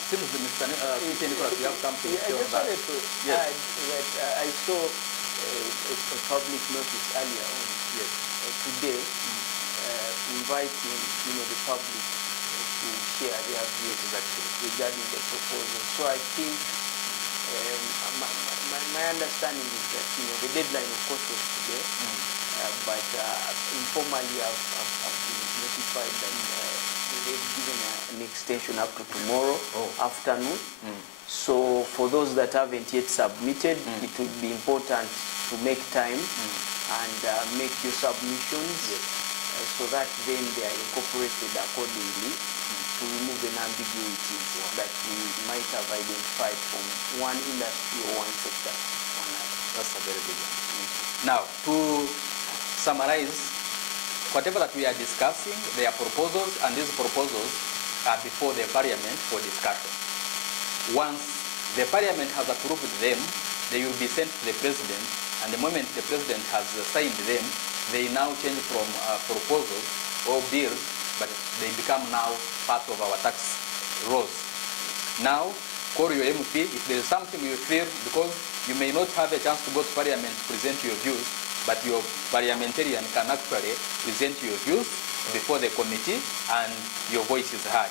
since Mr. Nicholas, you have something to say on that. I just wanted to add that I saw a public notice earlier on today inviting the public to share their views regarding the proposal. So I think my understanding is that the deadline, of course, was today, but informally I've been notified that they've given an extension up to tomorrow afternoon. So for those that haven't yet submitted, it would be important to make time and make your submissions so that then they are incorporated accordingly to remove an ambiguity that we might have identified from one industry or one sector or another. That's a very good one. Now, to summarize, whatever that we are discussing, they are proposals, and these proposals are before the Parliament for discussion. Once the Parliament has approved them, they will be sent to the President, and the moment the President has signed them, they now change from proposals or bills, but they become now part of our tax laws. Now, call your MP if there is something you feel, because you may not have a chance to go to Parliament to present your views, but your parliamentarian can actually present your views before the committee and your voice is heard.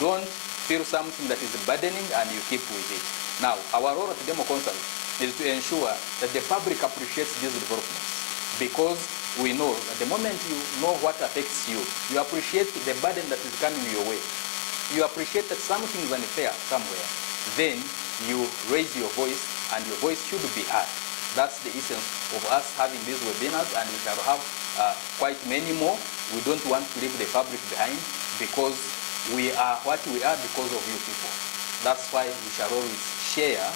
Don't feel something that is burdening and you keep with it. Now, our role at Demo Consult is to ensure that the public appreciates these developments, because we know that the moment you know what affects you, you appreciate the burden that is coming your way. You appreciate that something is unfair somewhere. Then you raise your voice, and your voice should be heard. That's the essence of us having these webinars, and we shall have quite many more. We don't want to leave the public behind, because we are what we are because of you people. That's why we shall always share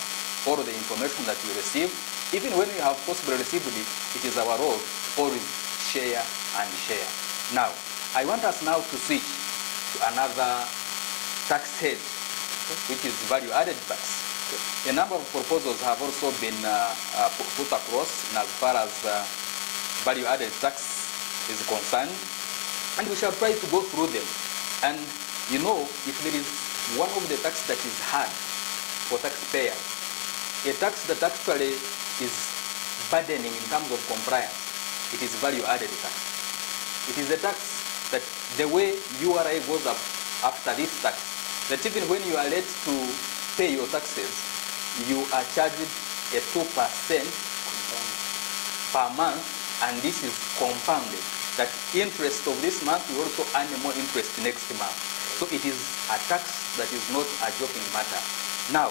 all the information that we receive. Even when we have possibly received it, it is our role to always share and share. Now, I want us now to switch to another tax head, which is value-added tax. A number of proposals have also been put across in as far as value-added tax is concerned, and we shall try to go through them. And if there is one of the tax that is hard for taxpayers, a tax that actually is burdening in terms of compliance, it is value-added tax. It is a tax that the way URI goes up after this tax, that even when you are late to pay your taxes, you are charged a 2% per month, and this is compounded. That interest of this month, you also earn more interest next month. So it is a tax that is not a joking matter. Now,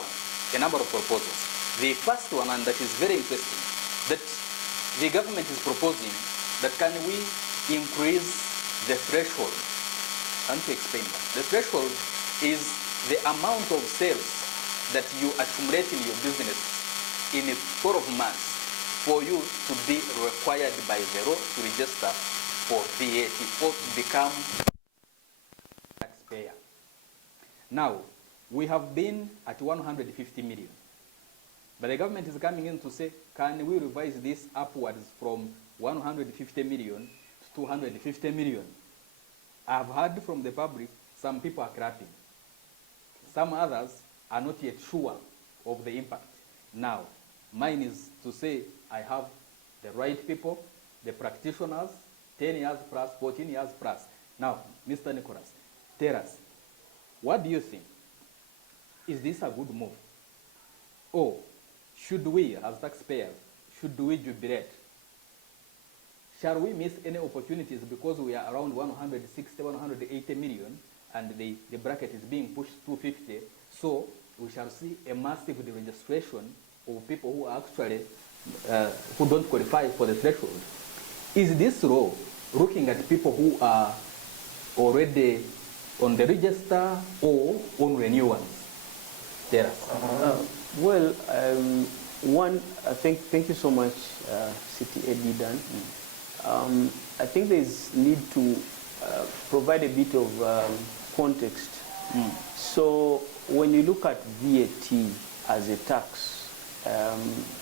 a number of proposals. The first one, and that is very interesting, that the government is proposing that can we increase the threshold. And to explain that. The threshold is the amount of sales that you accumulate in your business in 12 months for you to be required by the law to register for VAT or to become taxpayer. Now, we have been at 150 million. But the government is coming in to say, can we revise this upwards from 150 million to 250 million? I've heard from the public, some people are clapping. Some others are not yet sure of the impact. Now, mine is to say I have the right people, the practitioners, 10 years plus, 14 years plus. Now, Mr. Nicholas, tell us, what do you think? Is this a good move? Or should we, as taxpayers, should we jubilate? Shall we miss any opportunities because we are around 160, 180 million and the bracket is being pushed to 250? So we shall see a massive deregistration of people who are actually, who don't qualify for the threshold. Is this law looking at people who are already on the register or on renewals? Tell us. Well, one, thank you so much, CTA Dedan. I think there's need to provide a bit of context. So when you look at VAT as a tax,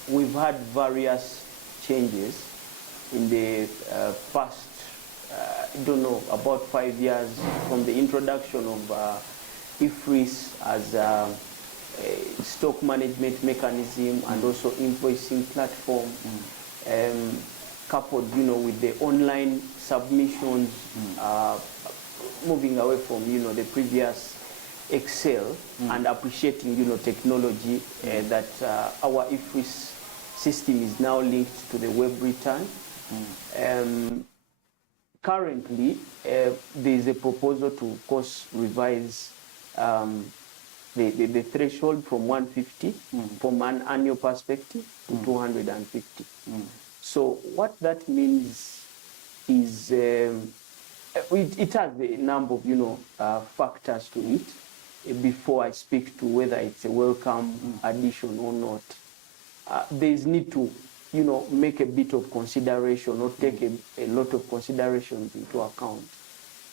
we've had various changes in the past, I don't know, about 5 years from the introduction of IFRIS as a stock management mechanism and also invoicing platform, coupled, with the online submissions, moving away from, the previous Excel and appreciating, technology that our IFRIS system is now linked to the web return. Currently, there is a proposal to, of course, revise the threshold from 150 from an annual perspective to 250. So what that means is it has a number of factors to it before I speak to whether it's a welcome addition or not. There's need to make a bit of consideration or take a lot of considerations into account.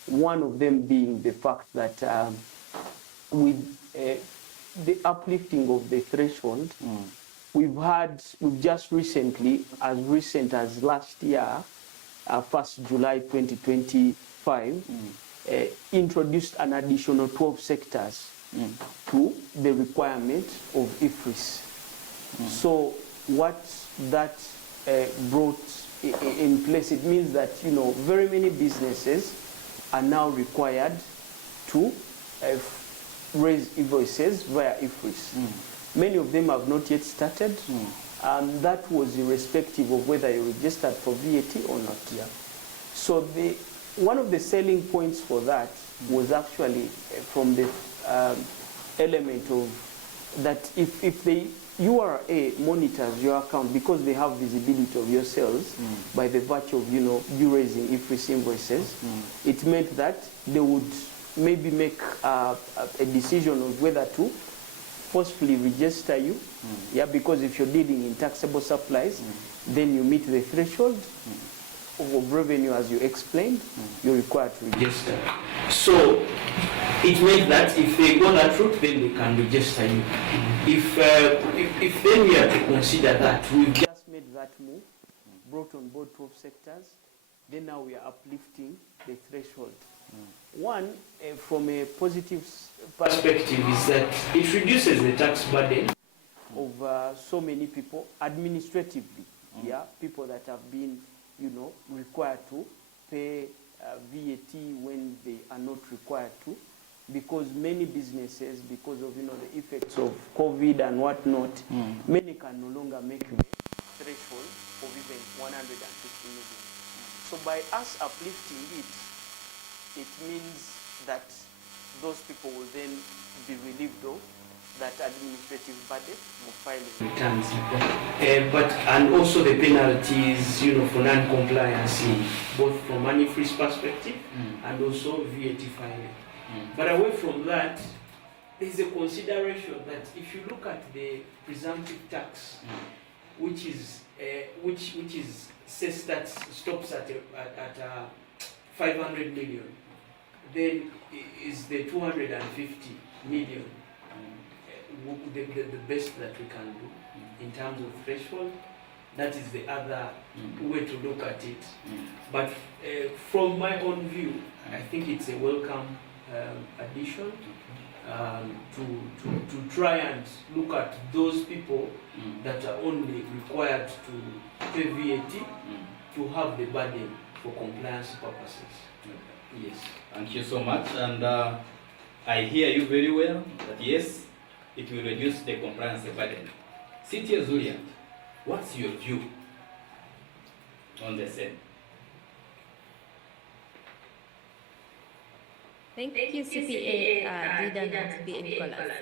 One of them being the fact that with the uplifting of the threshold, we've just recently, as recent as last year, 1st July 2025, introduced an additional 12 sectors to the requirement of IFRIS. So what that brought in place, it means that very many businesses are now required to raise invoices via IFRIS. Many of them have not yet started. That was irrespective of whether you registered for VAT or not. So one of the selling points for that was actually from the element of that if the URA monitors your account because they have visibility of your sales by the virtue of you raising IFRIS invoices, it meant that they would maybe make a decision of whether to forcefully register you, because if you're dealing in taxable supplies, then you meet the threshold of revenue as you explained, you're required to register. So it means that if they go that route, then they can register you. If then we have to consider that we've just made that move, brought on board 12 sectors, then now we are uplifting the threshold. One, from a positive perspective, is that it reduces the tax burden of so many people administratively. People that have been, required to pay VAT when they are not required to, because many businesses, because of the effects of COVID and whatnot, many can no longer make the threshold of even 150 million. So by us uplifting it, it means that those people will then be relieved of that administrative burden of filing returns. And also the penalties, for non-compliance, both from money freeze perspective and also VAT filing. But away from that, there's a consideration that if you look at the presumptive tax, which is says that stops at 500 million, then is the 250 million the best that we can do in terms of threshold. That is the other way to look at it. But from my own view, I think it's a welcome addition to try and look at those people that are only required to pay VAT to have the burden for compliance purposes. Yes. Thank you so much. And I hear you very well that yes, it will reduce the compliance burden. CTA Zuriat, what's your view on the same? Thank you, CPA Dedan and CPA Nicholas.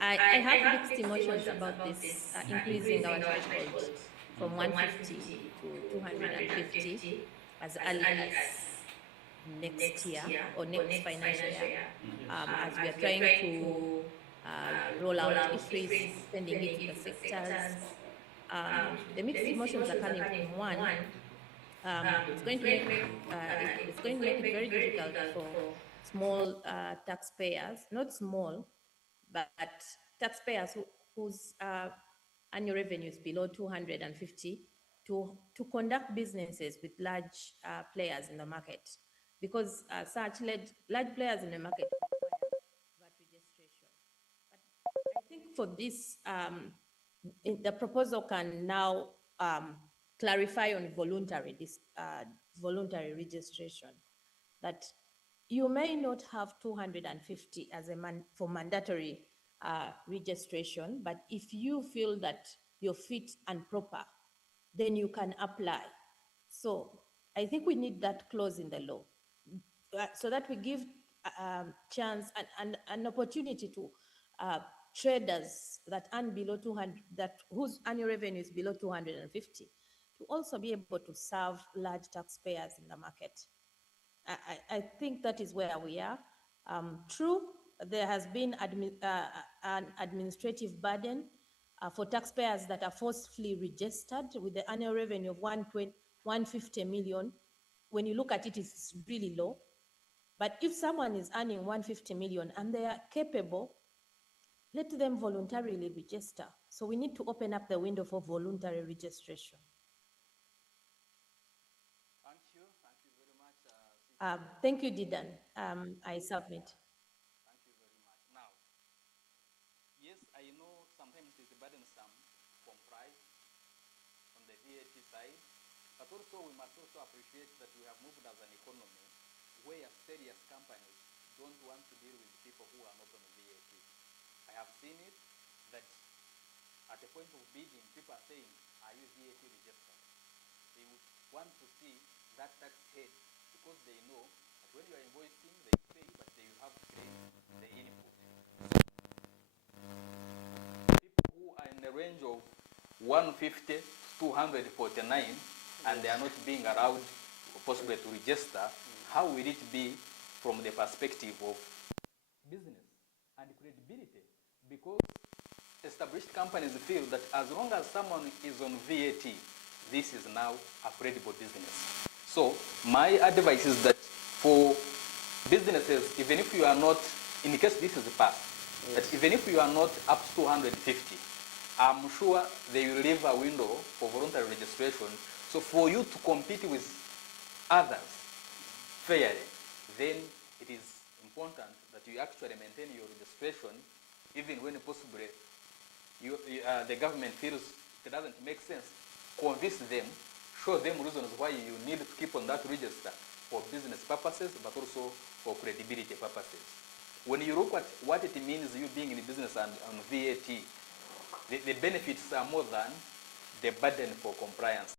I have mixed emotions about this increasing our threshold from 150 to 250 as early as next year or next financial year, as we are trying to roll out e-freeze, sending it to the sectors. The mixed emotions are coming from one. It's going to make it very difficult for small taxpayers, not small, but taxpayers whose annual revenue is below 250 to conduct businesses with large players in the market, because such large players in the market require VAT registration. But I think for this, the proposal can now clarify on voluntary registration, that you may not have 250 as for mandatory registration, but if you feel that you're fit and proper, then you can apply. So I think we need that clause in the law, so that we give chance and an opportunity to traders that earn below 200, whose annual revenue is below 250, to also be able to serve large taxpayers in the market. I think that is where we are. True, there has been an administrative burden for taxpayers that are forcefully registered with the annual revenue of 150 million. When you look at it, it's really low. But if someone is earning 150 million and they are capable, let them voluntarily register. So we need to open up the window for voluntary registration. Thank you very much. Thank you, Dedan. I submit. Thank you very much. Now, yes, I know sometimes it's burdensome from price on the VAT side, but also we must also appreciate that we have moved as an economy where serious companies don't want to deal with people who are not on VAT. I have seen it that at the point of bidding, people are saying, are you VAT registered? They would want to see that tax head, because they know that when you are invoicing, they pay, but they will have to pay the input. People who are in the range of 150 to 249, and they are not being allowed or possibly to register, how will it be from the perspective of business and credibility? Because established companies feel that as long as someone is on VAT, this is now a credible business. So my advice is that for businesses, even if you are not, in case this is passed, that even if you are not up to 250, I'm sure they will leave a window for voluntary registration. So for you to compete with others fairly, then it is important that you actually maintain your registration, even when possibly the government feels it doesn't make sense. Convince them, show them reasons why you need to keep on that register for business purposes, but also for credibility purposes. When you look at what it means you being in business and on VAT, the benefits are more than the burden for compliance.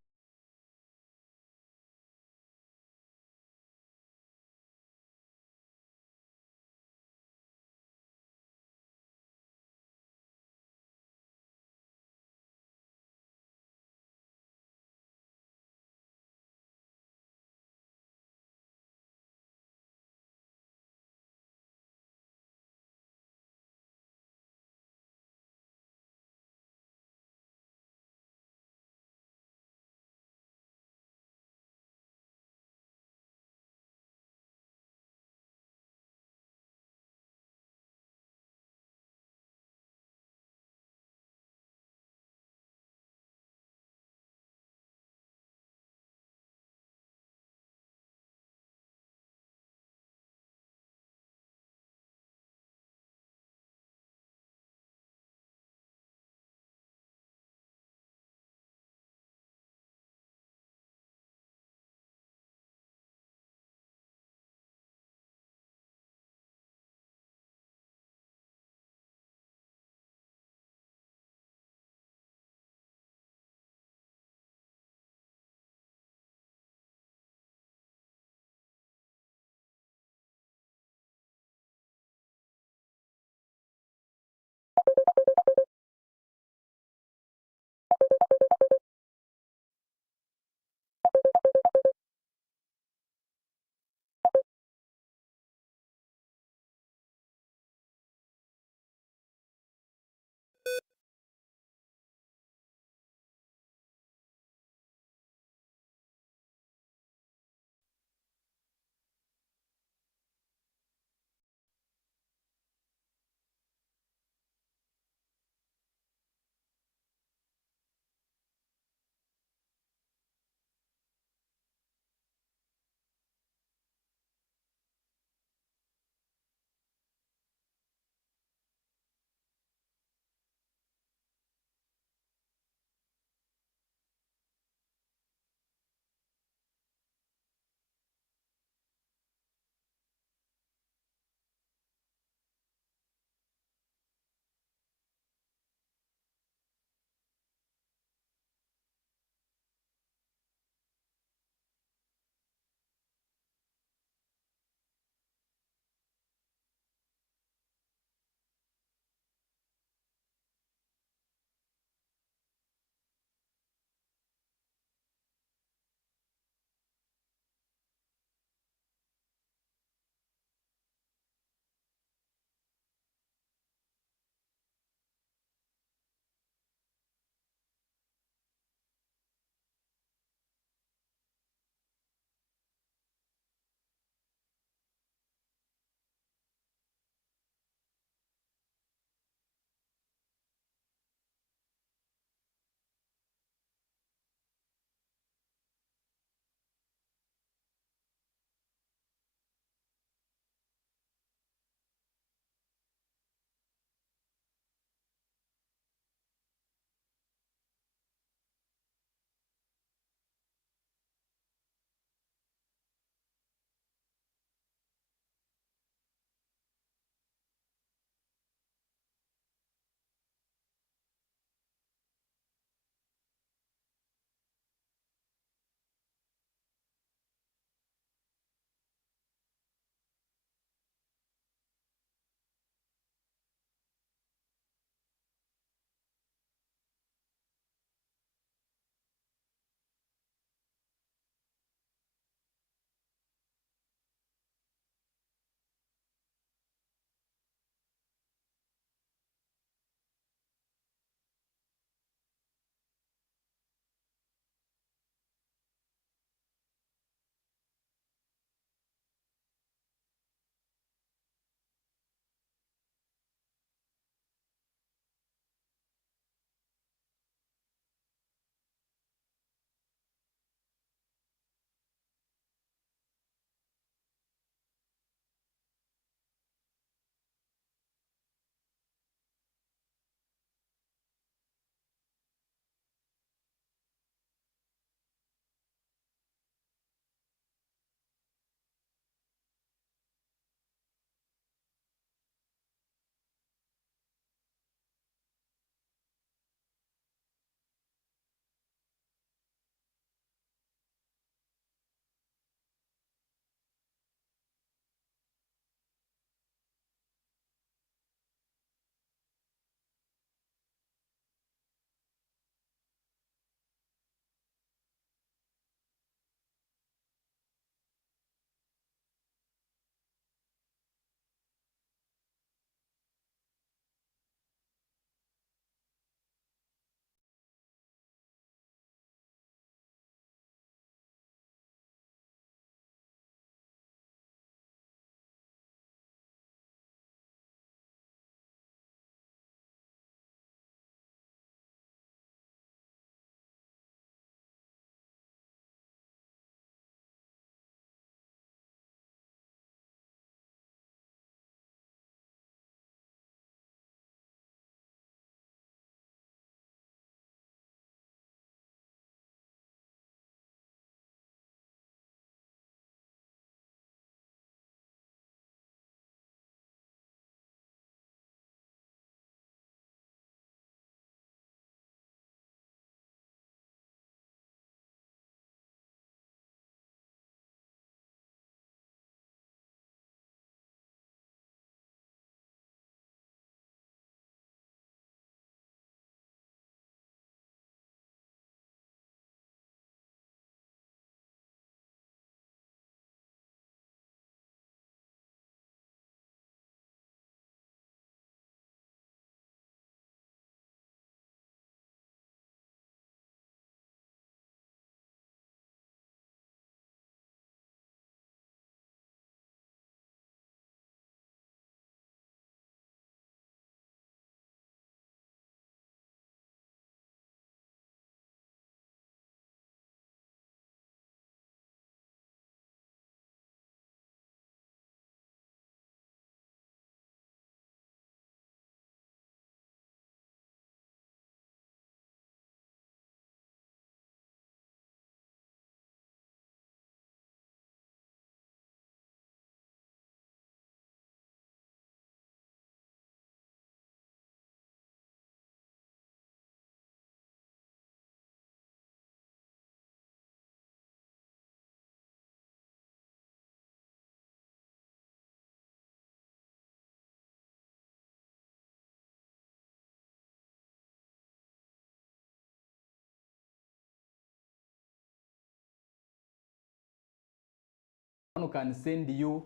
can send you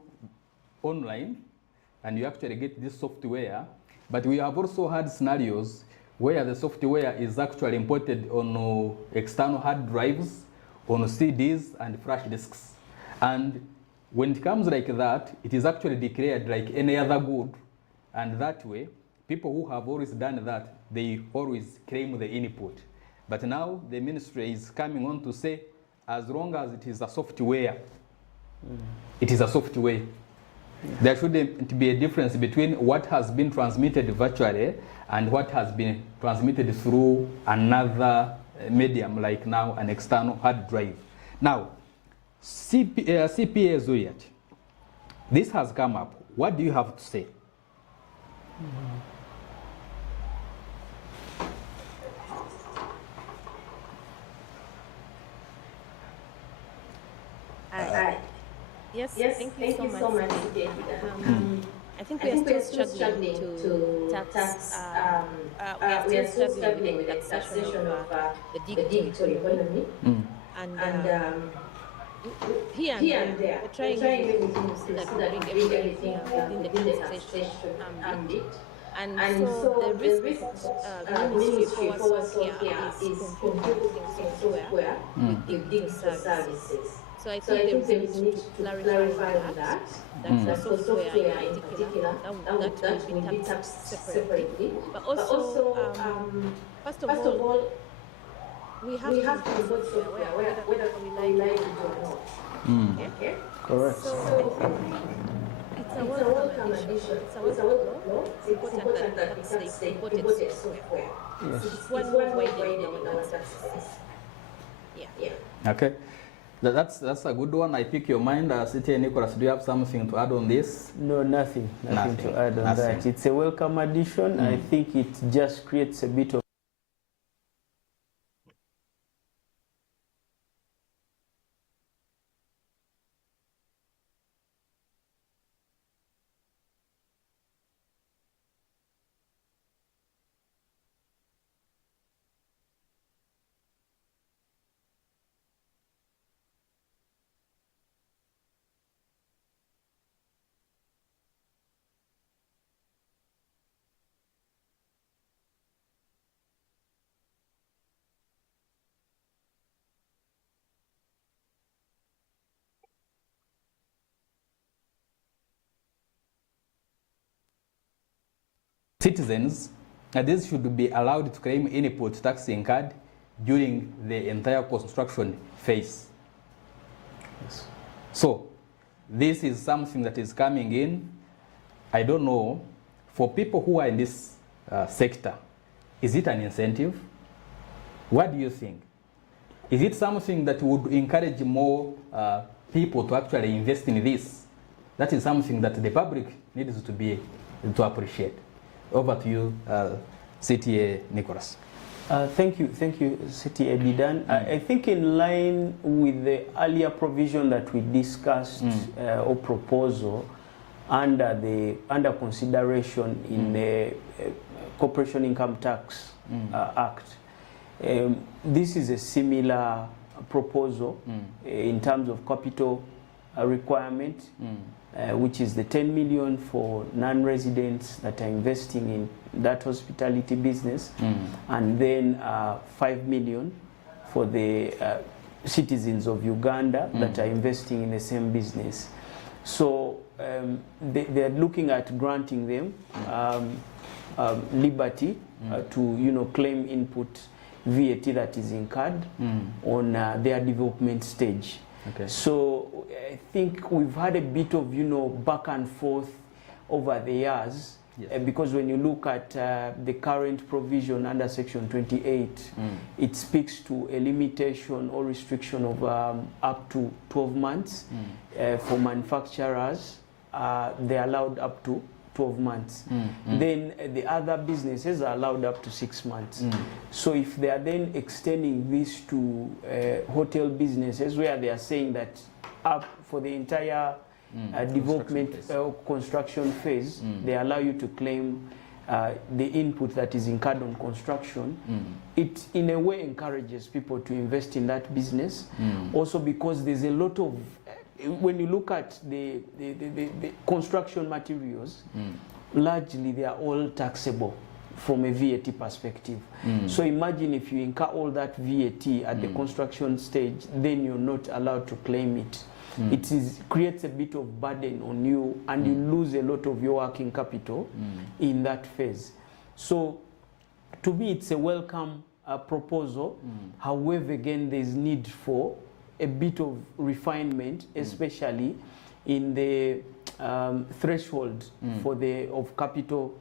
online and you actually get this software, but we have also had scenarios where the software is actually imported on external hard drives, on CDs and flash disks. And when it comes like that, it is actually declared like any other good, and that way, people who have always done that, they always claim the input. But now the ministry is coming on to say, as long as it is a software, it is a software. There shouldn't be a difference between what has been transmitted virtually and what has been transmitted through another medium, like now an external hard drive. Now, CPA Zuriat, this has come up. What do you have to say? Yes, thank you so much. I think we are still struggling to tax. We are still struggling with the taxation of the digital economy. And here and there, we're trying everything to see that we bring everything within the taxation ambit. And so the risk ministry for us here is confusing software with digital services. So I think there is need to clarify that the software in particular, that will be taxed separately. But also, first of all, we have to import software, whether we like it or not. Okay? Correct. So it's a welcome addition. It's a welcome law. It's important that it's the imported software. Yes. It's one more widening our tax system. Yeah. Okay. That's a good one. I pick your mind. CTA Nicholas, do you have something to add on this? No, nothing to add on that. It's a welcome addition. I think it just creates a bit of citizens, these should be allowed to claim input tax incurred during the entire construction phase. Yes. So this is something that is coming in. I don't know, for people who are in this sector, is it an incentive? What do you think? Is it something that would encourage more people to actually invest in this? That is something that the public needs to appreciate. Over to you, CTA Nicholas. Thank you, CTA Dedan. I think in line with the earlier provision that we discussed or proposal under consideration in the Corporation Income Tax Act, this is a similar proposal in terms of capital requirement. Which is the 10 million for non-residents that are investing in that hospitality business, and then 5 million for the citizens of Uganda that are investing in the same business. So they are looking at granting them liberty to claim input VAT that is incurred on their development stage. Okay. So I think we've had a bit of back and forth over the years, because when you look at the current provision under Section 28, it speaks to a limitation or restriction of up to 12 months. For manufacturers, they're allowed up to 12 months. Then the other businesses are allowed up to 6 months. So if they are then extending this to hotel businesses, where they are saying that up for the entire development construction phase, they allow you to claim the input that is incurred on construction, it in a way encourages people to invest in that business. Also because there's a lot of when you look at the construction materials, largely they are all taxable from a VAT perspective. So imagine if you incur all that VAT at the construction stage, then you're not allowed to claim it. It creates a bit of burden on you, and you lose a lot of your working capital in that phase. So to me, it's a welcome proposal. However, again, there's need for a bit of refinement, especially in the threshold for of capital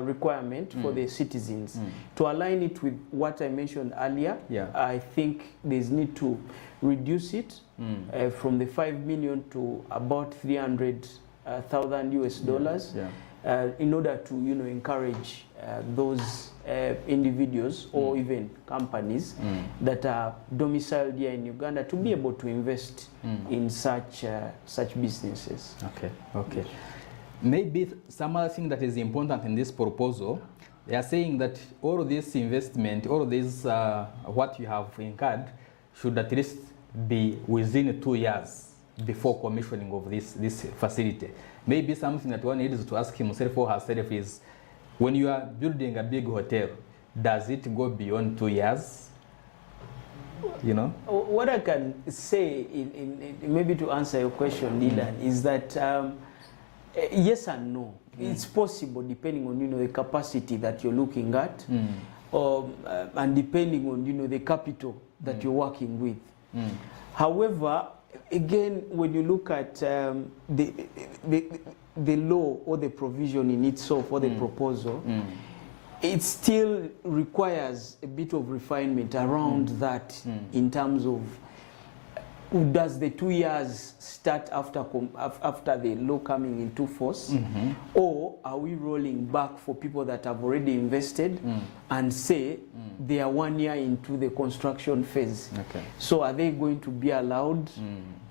requirement for the citizens. To align it with what I mentioned earlier, I think there's need to reduce it from the 5 million to about 300,000 US dollars in order to encourage those individuals or even companies that are domiciled here in Uganda to be able to invest in such businesses. Okay. Maybe some other thing that is important in this proposal, they are saying that all this investment, all this what you have incurred, should at least be within 2 years before commissioning of this facility. Maybe something that one needs to ask himself or herself is, when you are building a big hotel, does it go beyond 2 years? What I can say, maybe to answer your question, Dedan, is that yes and no. It's possible depending on the capacity that you're looking at, and depending on the capital that you're working with. However, again, when you look at the law or the provision in itself or the proposal, it still requires a bit of refinement around that in terms of, does the 2 years start after the law coming into force, or are we rolling back for people that have already invested and say they are 1 year into the construction phase? So are they going to be allowed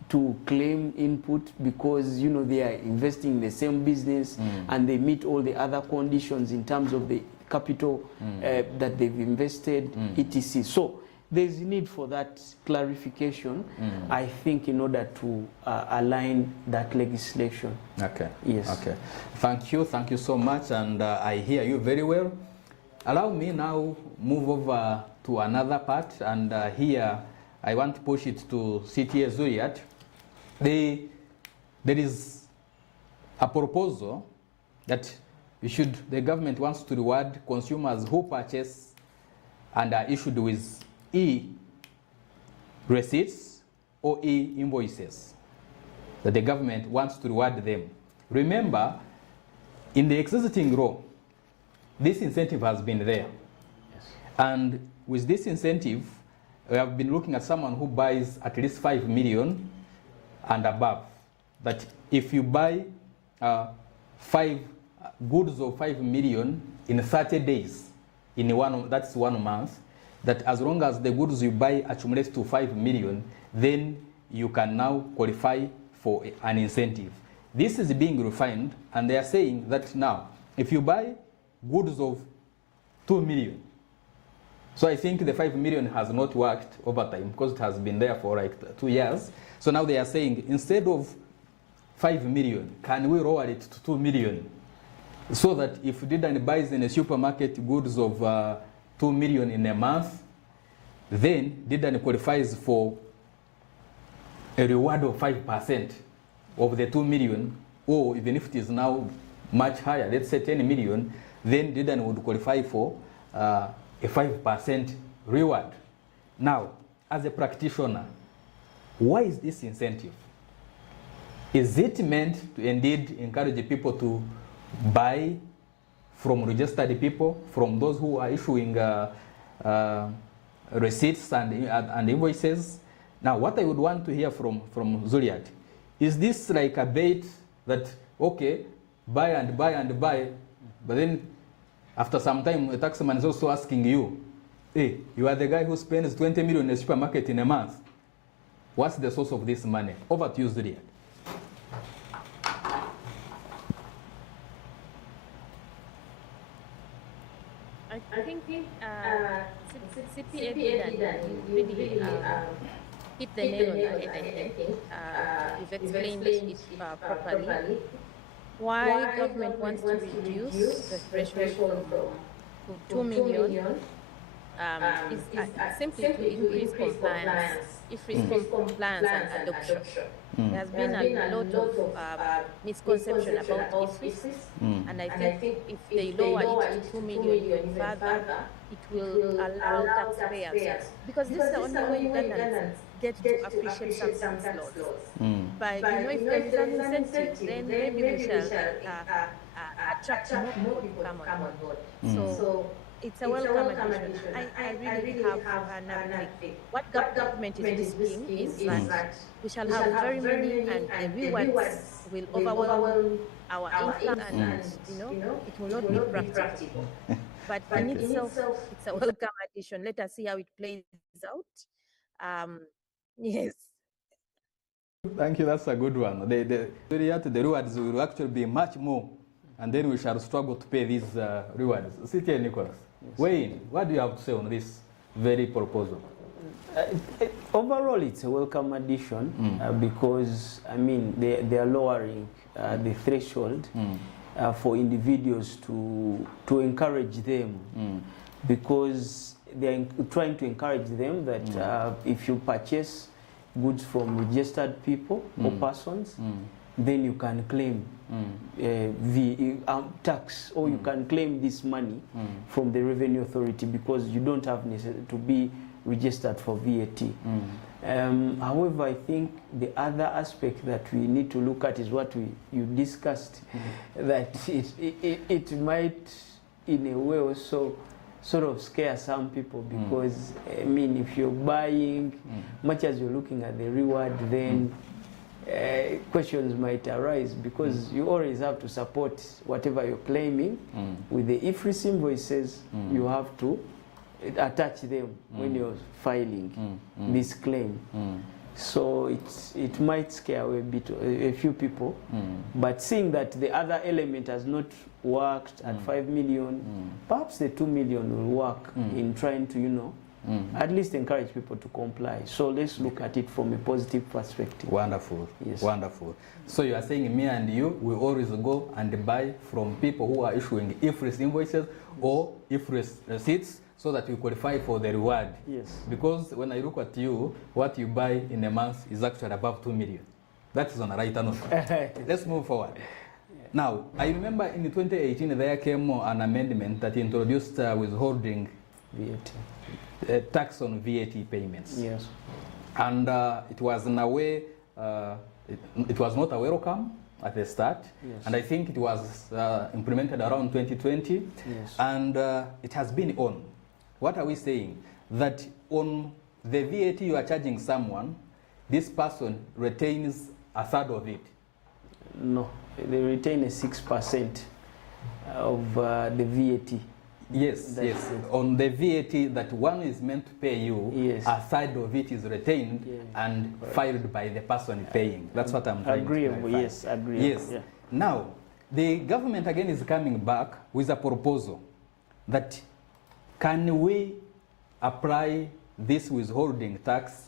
to claim input because they are investing in the same business and they meet all the other conditions in terms of the capital that they've invested, etc. So there's a need for that clarification, I think, in order to align that legislation. Yes. Thank you so much, and I hear you very well. Allow me now move over to another part, and here I want to push it to CTA Zuriat. There is a proposal that the government wants to reward consumers who purchase and are issued with e-receipts or e-invoices, that the government wants to reward them. Remember, in the existing law, this incentive has been there. And with this incentive, we have been looking at someone who buys at least 5 million and above. That if you buy 5 goods of 5 million in 30 days, that's 1 month, that as long as the goods you buy accumulate to 5 million, then you can now qualify for an incentive. This is being refined, and they are saying that now, if you buy goods of 2 million, so I think the 5 million has not worked over time because it has been there for like 2 years. So now they are saying, instead of 5 million, can we lower it to 2 million? So that if Dedan buys in a supermarket goods of 2 million in a month, then Dedan qualifies for a reward of 5% of the 2 million, or even if it is now much higher, let's say 10 million, then Dedan would qualify for a 5% reward. Now, as a practitioner, why is this incentive? Is it meant to indeed encourage people to buy from registered people, from those who are issuing receipts and invoices? Now, what I would want to hear from Zuriat, is this like a bait that, okay, buy and buy and buy, but then after some time, the taxman is also asking you, hey, you are the guy who spends 20 million in a supermarket in a month. What's the source of this money? Over to you, Zuriat. I think CPA Dedan really hit the nail on the head, I think. You've explained it properly. Why government wants to reduce the threshold to 2 million is simply to increase compliance, compliance and adoption. There's been a lot of misconception about IFRIS, and I think if they lower it to 2 million even further, it will allow taxpayers, because this is the only way Ugandans get to appreciate some tax laws. But if there is an incentive, then maybe we shall attract more people to come on board. So it's a welcome addition. I really have another thing. What government is risking is that we shall have very many, and the rewards will overwhelm our income, and it will not be practical. But in itself, it's a welcome addition. Let us see how it plays out. Yes. Thank you. That's a good one. The rewards will actually be much more, and then we shall struggle to pay these rewards. CTA Nicholas, Wayne, what do you have to say on this very proposal? Overall, it's a welcome addition because, I mean, they are lowering the threshold for individuals to encourage them, because they're trying to encourage them that if you purchase goods from registered people or persons, then you can claim the tax, or you can claim this money from the Revenue Authority, because you don't have to be registered for VAT. However, I think the other aspect that we need to look at is what you discussed, that it might in a way also sort of scare some people, because I mean, if you're buying, much as you're looking at the reward, then questions might arise, because you always have to support whatever you're claiming with the IFRIS invoices. You have to attach them when you're filing this claim. So it might scare away a few people, but seeing that the other element has not worked at 5 million, perhaps the 2 million will work in trying to, at least encourage people to comply. So let's look at it from a positive perspective. Wonderful. Yes. Wonderful. So you are saying me and you will always go and buy from people who are issuing IFRIS invoices or IFRIS receipts, so that you qualify for the reward. Yes. Because when I look at you, what you buy in a month is actually above 2 million. That is on a right note. Let's move forward. Now, I remember in 2018 there came an amendment that introduced withholding VAT, tax on VAT payments. Yes. And it was in a way, it was not a welcome at the start, and I think it was implemented around 2020, and it has been on. What are we saying? That on the VAT you are charging someone, this person retains a third of it? No, they retain a 6% of the VAT. Yes, yes. On the VAT that one is meant to pay you, a third of it is retained and filed by the person paying. That's what I'm trying to clarify. Yes, agreeable. Yes. Yeah. Now, the government again is coming back with a proposal that can we apply this withholding tax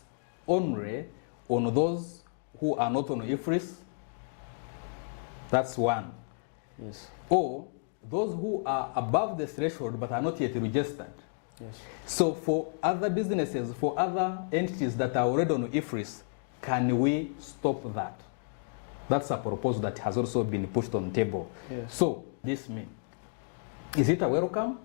only on those who are not on IFRIS? That's one. Yes. Or those who are above the threshold but are not yet registered. Yes. So for other businesses, for other entities that are already on IFRIS, can we stop that? That's a proposal that has also been pushed on the table. Yes. So this means, is it a welcome?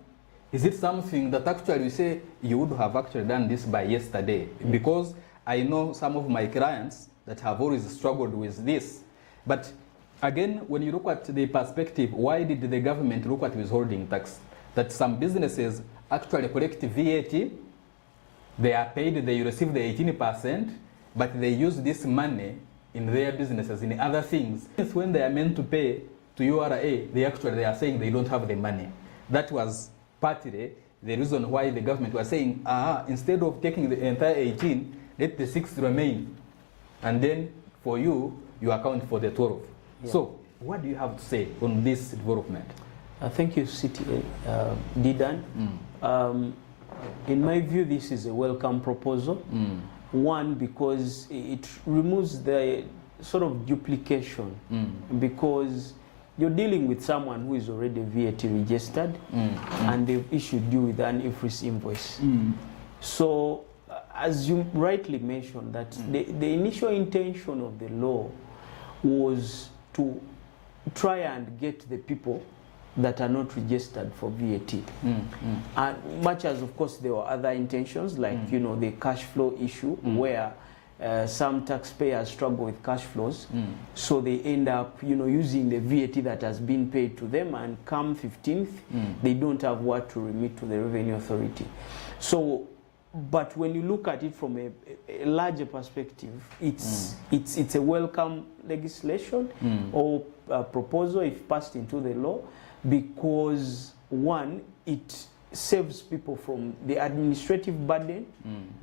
Is it something that actually you say you would have actually done this by yesterday? Because I know some of my clients that have always struggled with this. But again, when you look at the perspective, why did the government look at withholding tax? That some businesses actually collect VAT, they are paid, they receive the 18%, but they use this money in their businesses, in other things. When they are meant to pay to URA, they are saying they don't have the money. That was partly the reason why the government was saying, instead of taking the entire 18, let the 6 remain. And then for you, you account for the 12. Yeah. So what do you have to say on this development? Thank you, CTA Dedan. In my view, this is a welcome proposal. One, because it removes the sort of duplication, because you're dealing with someone who is already VAT registered and they've issued you with an IFRS invoice. So, as you rightly mentioned, that the initial intention of the law was to try and get the people that are not registered for VAT. And much as, of course, there were other intentions, like, you know, the cash flow issue, where some taxpayers struggle with cash flows, so they end up, you know, using the VAT that has been paid to them, and come 15th, they don't have what to remit to the Revenue Authority. So, but when you look at it from a larger perspective, it's a welcome legislation or proposal if passed into the law, because one, it saves people from the administrative burden,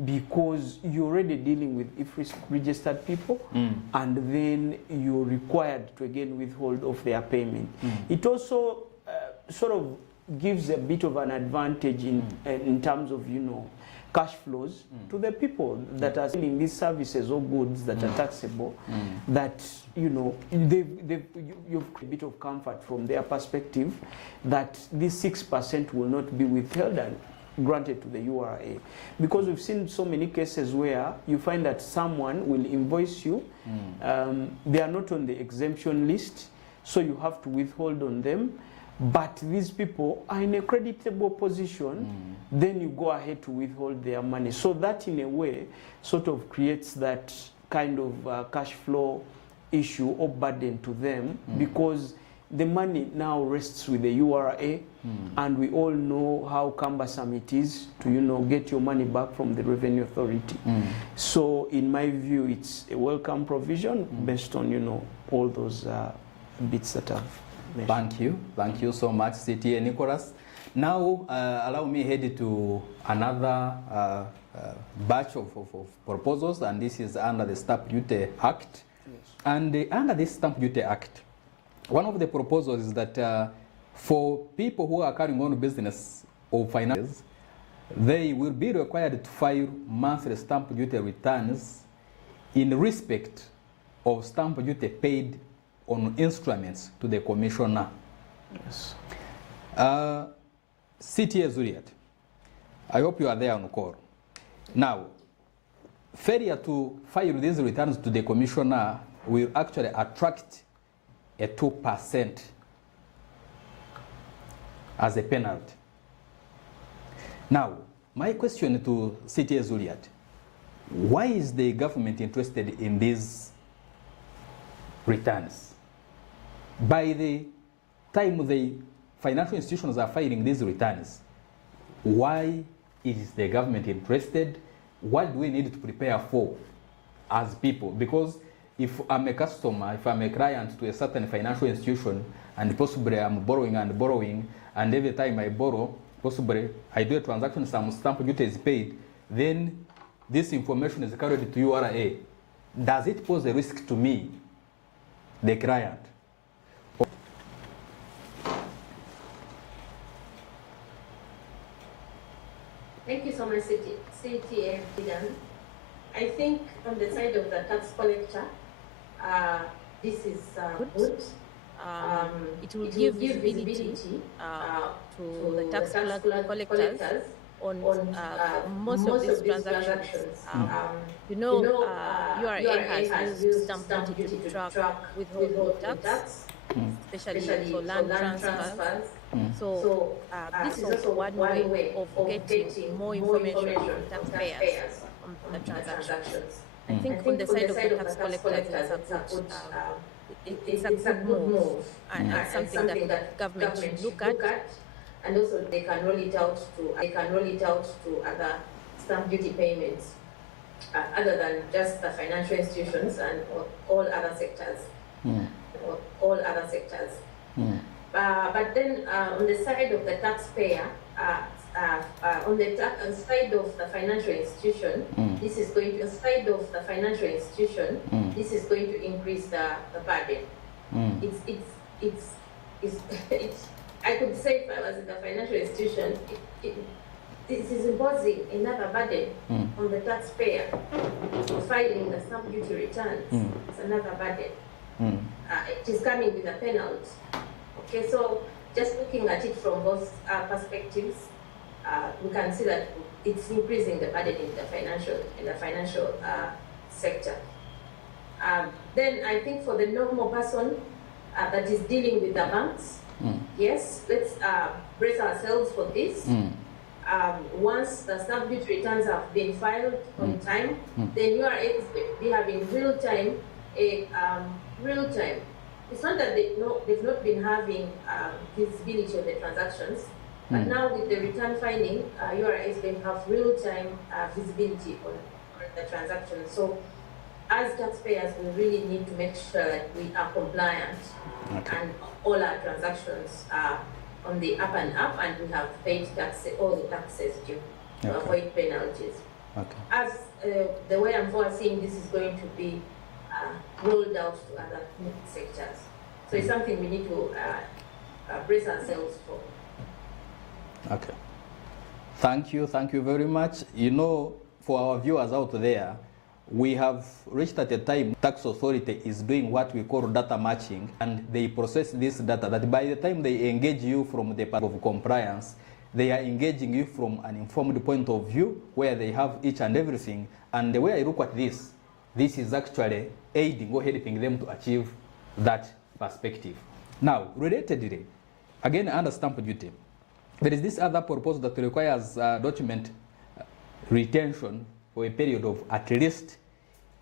because you're already dealing with IFRS registered people, and then you're required to again withhold of their payment. It also sort of gives a bit of an advantage in terms of, you know, cash flows to the people that are selling these services or goods that are taxable, that, you know, you've a bit of comfort from their perspective that this 6% will not be withheld and granted to the URA. Because we've seen so many cases where you find that someone will invoice you, they are not on the exemption list, so you have to withhold on them. But these people are in a creditable position, then you go ahead to withhold their money. So that, in a way, sort of creates that kind of cash flow issue or burden to them, because the money now rests with the URA, and we all know how cumbersome it is to, you know, get your money back from the Revenue Authority. So, in my view, it's a welcome provision based on, you know, all those bits that I've mentioned. Thank you so much, CTA Nicholas. Now, allow me head to another batch of proposals, and this is under the Stamp Duty Act. Yes. And under this Stamp Duty Act, one of the proposals is that for people who are carrying on business or finances, they will be required to file monthly stamp duty returns in respect of stamp duty paid on instruments to the commissioner. Yes. CTA Zuriat, I hope you are there on call. Now, failure to file these returns to the commissioner will actually attract a 2% as a penalty. Now, my question to CTA Zuriat, why is the government interested in these returns? By the time the financial institutions are filing these returns, why is the government interested? What do we need to prepare for as people? Because if I'm a customer, if I'm a client to a certain financial institution, and possibly I'm borrowing, and every time I borrow, possibly I do a transaction, some stamp duty is paid, then this information is carried to URA. Does it pose a risk to me, the client? Thank you so much, CTA Dedan. I think on the side of the tax collector, this is good. It will give visibility to the tax collectors on most of these transactions. You know, URA has used stamp duty to track withholding tax, especially for land transfers. So this is also one way of getting more information from taxpayers on the transactions. I think on the side of the tax collectors, it's a good move, and something that the government should look at. And also they can roll it out to other stamp duty payments, other than just the financial institutions and all other sectors. But then on the side of the taxpayer, on the side of the financial institution, this is going to increase the burden. It's I could say if I was in the financial institution, this is imposing another burden on the taxpayer. Filing the stamp duty returns, it's another burden. It is coming with a penalty. Okay, so just looking at it from both perspectives, we can see that it's increasing the burden in the financial sector. Then I think for the normal person that is dealing with the banks, yes, let's brace ourselves for this. Once the stamp duty returns have been filed on time, then you are able to be having real time. It's not that they've not been having visibility of the transactions, but now with the return filing, you are able to have real time visibility on the transactions. So as taxpayers, we really need to make sure that we are compliant and all our transactions are on the up and up, and we have paid all the taxes due to avoid penalties. As the way I'm foreseeing, this is going to be rolled out to other sectors. So it's something we need to brace ourselves for. Okay. Thank you very much. You know, for our viewers out there, we have reached at a time tax authority is doing what we call data matching, and they process this data that by the time they engage you from the part of compliance, they are engaging you from an informed point of view where they have each and everything. And the way I look at this is actually aiding or helping them to achieve that perspective. Now, relatedly, again under stamp duty, there is this other proposal that requires document retention for a period of at least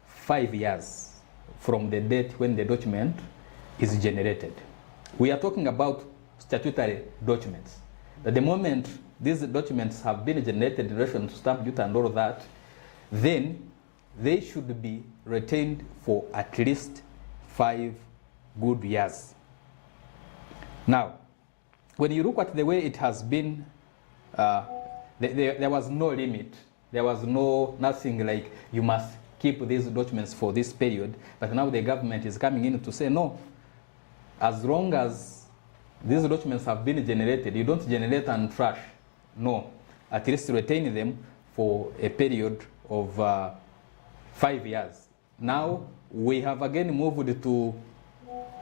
5 years from the date when the document is generated. We are talking about statutory documents. At the moment these documents have been generated in relation to stamp duty and all of that, then they should be retained for at least 5 good years. Now, when you look at the way it has been, there was no limit. There was nothing like you must keep these documents for this period, but now the government is coming in to say no. As long as these documents have been generated, you don't generate and trash. No, at least retain them for a period of 5 years. Now we have again moved to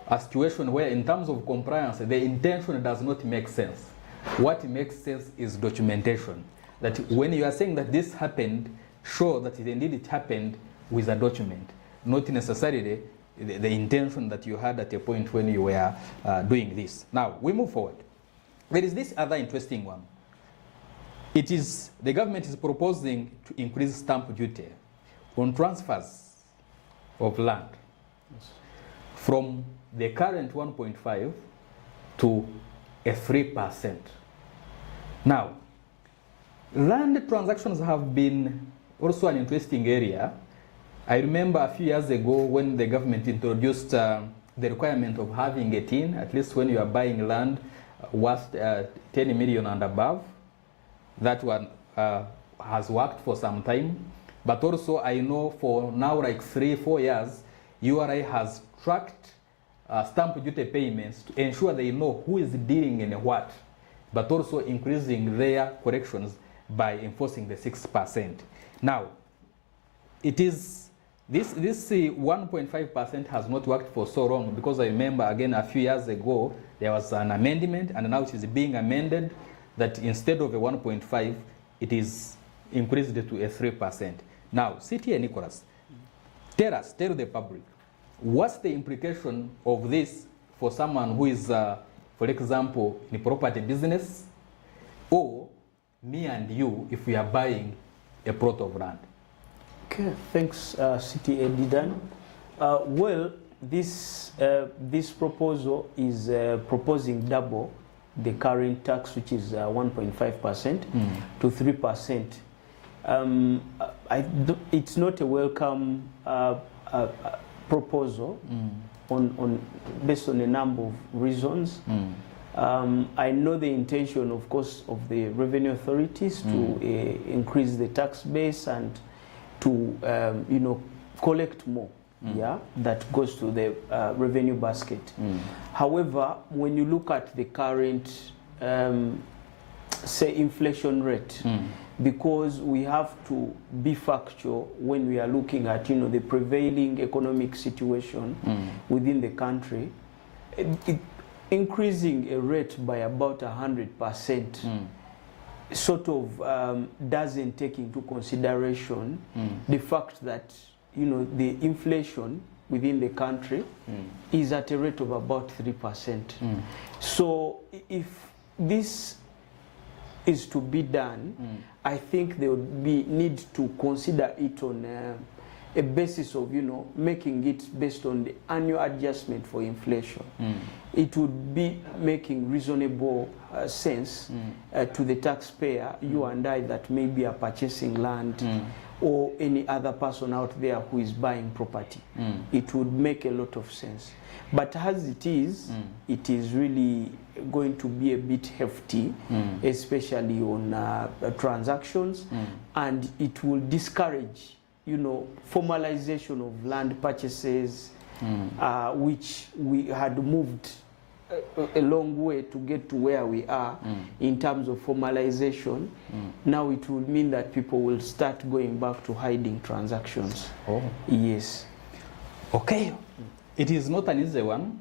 a situation where in terms of compliance, the intention does not make sense. What makes sense is documentation. That when you are saying that this happened, show that indeed it happened with a document, not necessarily the intention that you had at a point when you were doing this. Now, we move forward. There is this other interesting one. It is, the government is proposing to increase stamp duty on transfers of land from the current 1.5 to a 3%. Now, land transactions have been also an interesting area. I remember a few years ago when the government introduced the requirement of having a TIN, at least when you are buying land worth 10 million and above. That one has worked for some time. But also I know for now like 3-4 years, URI has tracked stamp duty payments to ensure they know who is dealing in what, but also increasing their corrections by enforcing the 6%. Now, it is this 1.5% has not worked for so long, because I remember again a few years ago there was an amendment, and now it is being amended that instead of a 1.5, it is increased to a 3%. Now, CTA Nicholas, tell the public, what's the implication of this for someone who is, for example, in property business, or me and you if we are buying a plot of land? Okay, thanks, CTA Dedan. Well, this proposal is proposing double the current tax, which is 1.5% to 3%. It's not a welcome proposal based on a number of reasons. I know the intention, of course, of the revenue authorities to increase the tax base and to collect more. That goes to the revenue basket. However, when you look at the current say inflation rate, because we have to be factual when we are looking at the prevailing economic situation within the country. Increasing a rate by about 100% sort of doesn't take into consideration the fact that the inflation within the country is at a rate of about 3%. So if this is to be done, I think there would be need to consider it on a basis of making it based on the annual adjustment for inflation. It would be making reasonable sense to the taxpayer, you and I, that maybe are purchasing land or any other person out there who is buying property. It would make a lot of sense. But as it is really going to be a bit hefty, especially on transactions, and it will discourage, formalization of land purchases, which we had moved a long way to get to where we are in terms of formalization. Now it will mean that people will start going back to hiding transactions. Oh. Yes. Okay. It is not an easy one,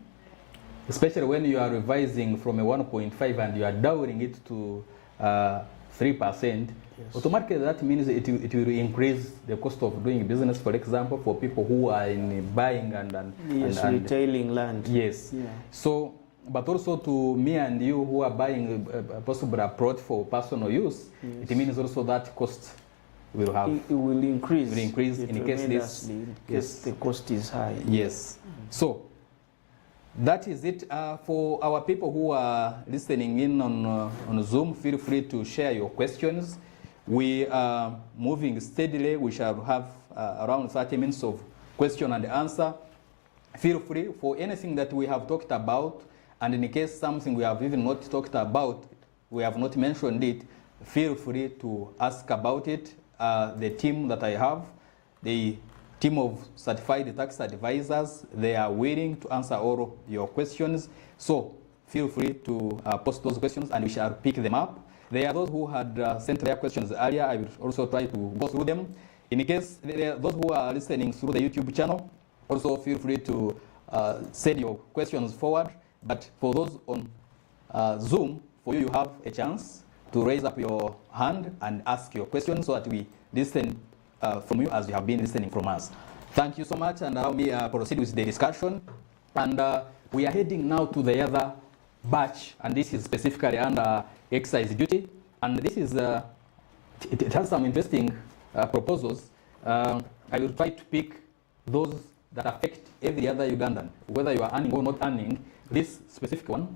especially when you are revising from a 1.5 and you are downing it to 3%. Yes. Automatically that means it will increase the cost of doing business, for example, for people who are in buying and retailing land. Yes. Yeah. So, but also to me and you who are buying possibly abroad for personal use, yes, it means also that cost will have it will increase. Will increase in case this, yes, the cost is high. Yes. So that is it for our people who are listening in on Zoom. Feel free to share your questions. We are moving steadily. We shall have around 30 minutes of question and answer. Feel free for anything that we have talked about, and in case something we have even not talked about, we have not mentioned it, feel free to ask about it. The team that I have, the team of certified tax advisors, they are willing to answer all your questions. So feel free to post those questions and we shall pick them up. There are those who had sent their questions earlier. I will also try to go through them. In case there are those who are listening through the YouTube channel, also feel free to send your questions forward. But for those on Zoom, for you have a chance to raise up your hand and ask your questions so that we listen from you as you have been listening from us. Thank you so much, and allow me proceed with the discussion. And we are heading now to the other batch, and this is specifically under excise duty. And this is, it has some interesting proposals. I will try to pick those that affect every other Ugandan, whether you are earning or not earning. This specific one,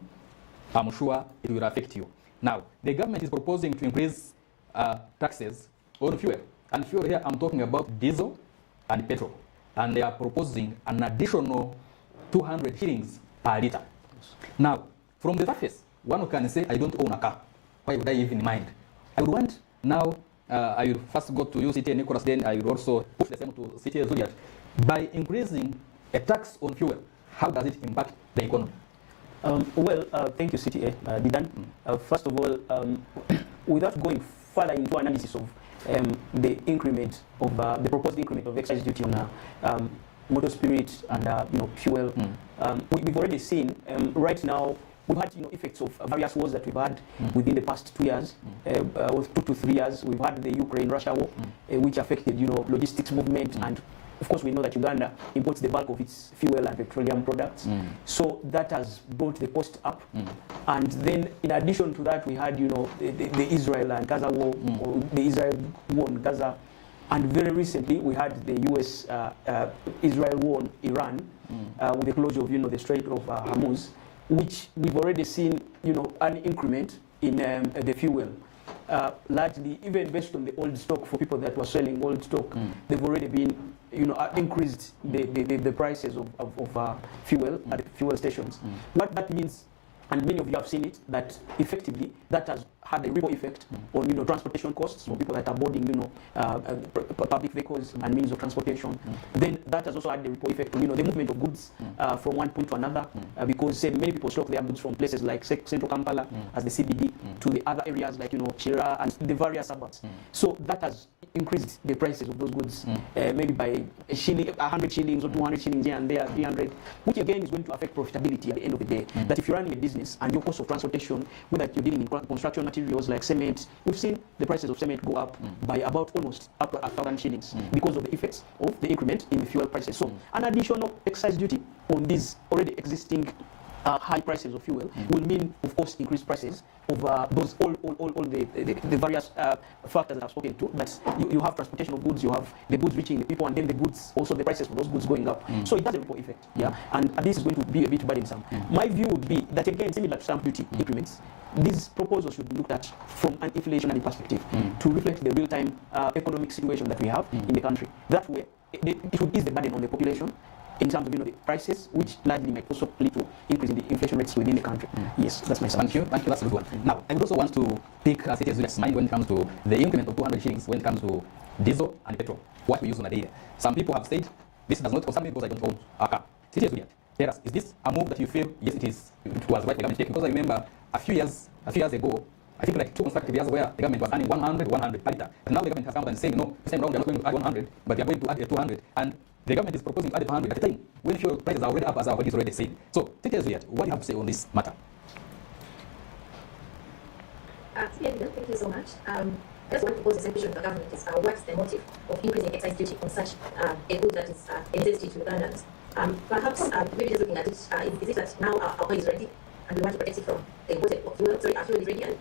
I'm sure it will affect you. Now, the government is proposing to increase taxes on fuel. And fuel here, I'm talking about diesel and petrol. And they are proposing an additional 200 shillings per litre. Now, from the surface, one can say, I don't own a car. Why would I even mind? I would want now, I will first go to you, CTA Nicholas, then I will also push the same to CTA Zuriat. By increasing a tax on fuel, how does it impact the economy? Thank you, CTA Dedan. First of all, without going further into analysis of the increment of the proposed increment of excise duty on motor spirit and fuel, we've already seen right now. We've had effects of various wars that we've had within the past 2 years, or 2 to 3 years. We've had the Ukraine-Russia war, which affected logistics movement, and of course we know that Uganda imports the bulk of its fuel and petroleum products. So that has brought the cost up. And then in addition to that, we had the Israel and Gaza war, or the Israel war in Gaza, and very recently we had the U.S. Israel war on Iran with the closure of the Strait of Hormuz, which we've already seen an increment in the fuel. Largely, even based on the old stock, for people that were selling old stock, they've already been increased the prices of fuel at the fuel stations. What that means, and many of you have seen it, that effectively that has had a ripple effect on transportation costs for people that are boarding public vehicles and means of transportation. Then that has also had a ripple effect on the movement of goods from one point to another, because many people stock their goods from places like central Kampala as the CBD to the other areas like Chira and the various suburbs. So that has increased the prices of those goods, maybe by a shilling, 100 shillings or 200 shillings here and there, 300, which again is going to affect profitability at the end of the day. That if you're running a business and your cost of transportation, whether you're dealing in construction materials like cement, we've seen the prices of cement go up by about almost up to 1,000 shillings because of the effects of the increment in the fuel prices. So an additional excise duty on these already existing high prices of fuel will mean, of course, increased prices of those all the various factors that I've spoken to. That you have transportation of goods, you have the goods reaching the people, and then the goods, also the prices for those goods going up. So it does a ripple effect, and this is going to be a bit burdensome. My view would be that, again, similar to stamp duty increments, these proposals should be looked at from an inflationary perspective to reflect the real-time economic situation that we have in the country. That way, it would ease the burden on the population in terms of the prices, which largely might also lead to increase in the inflation rates within the country. Yes, that's my Thank you, that's a good one. Now, I would also want to pick CTA Zuriat's mind when it comes to the increment of 200 shillings when it comes to diesel and petrol, what we use on a day. Some people have said this does not concern me because I don't own a car. CTA Zuriat, tell us, is this a move that you feel, yes, it was right the government taking? Because I remember a few years ago, I think like 2 consecutive years where the government was earning 100 per litre. But now the government has come out and saying, no, this time round we are not going to add 100, but we are going to add a 200. And the government is proposing to add 200 at a time when fuel prices are already up, as our body is already said. So, CTA Zuriat, what do you have to say on this matter? Thank you so much. I just want to pose a simple question to the government is what's the motive of increasing excise duty on such a good that is a necessity to Ugandans? Perhaps maybe just looking at it, is it that now our oil is ready and we want to protect it from the imported fuel? Sorry, our fuel is ready and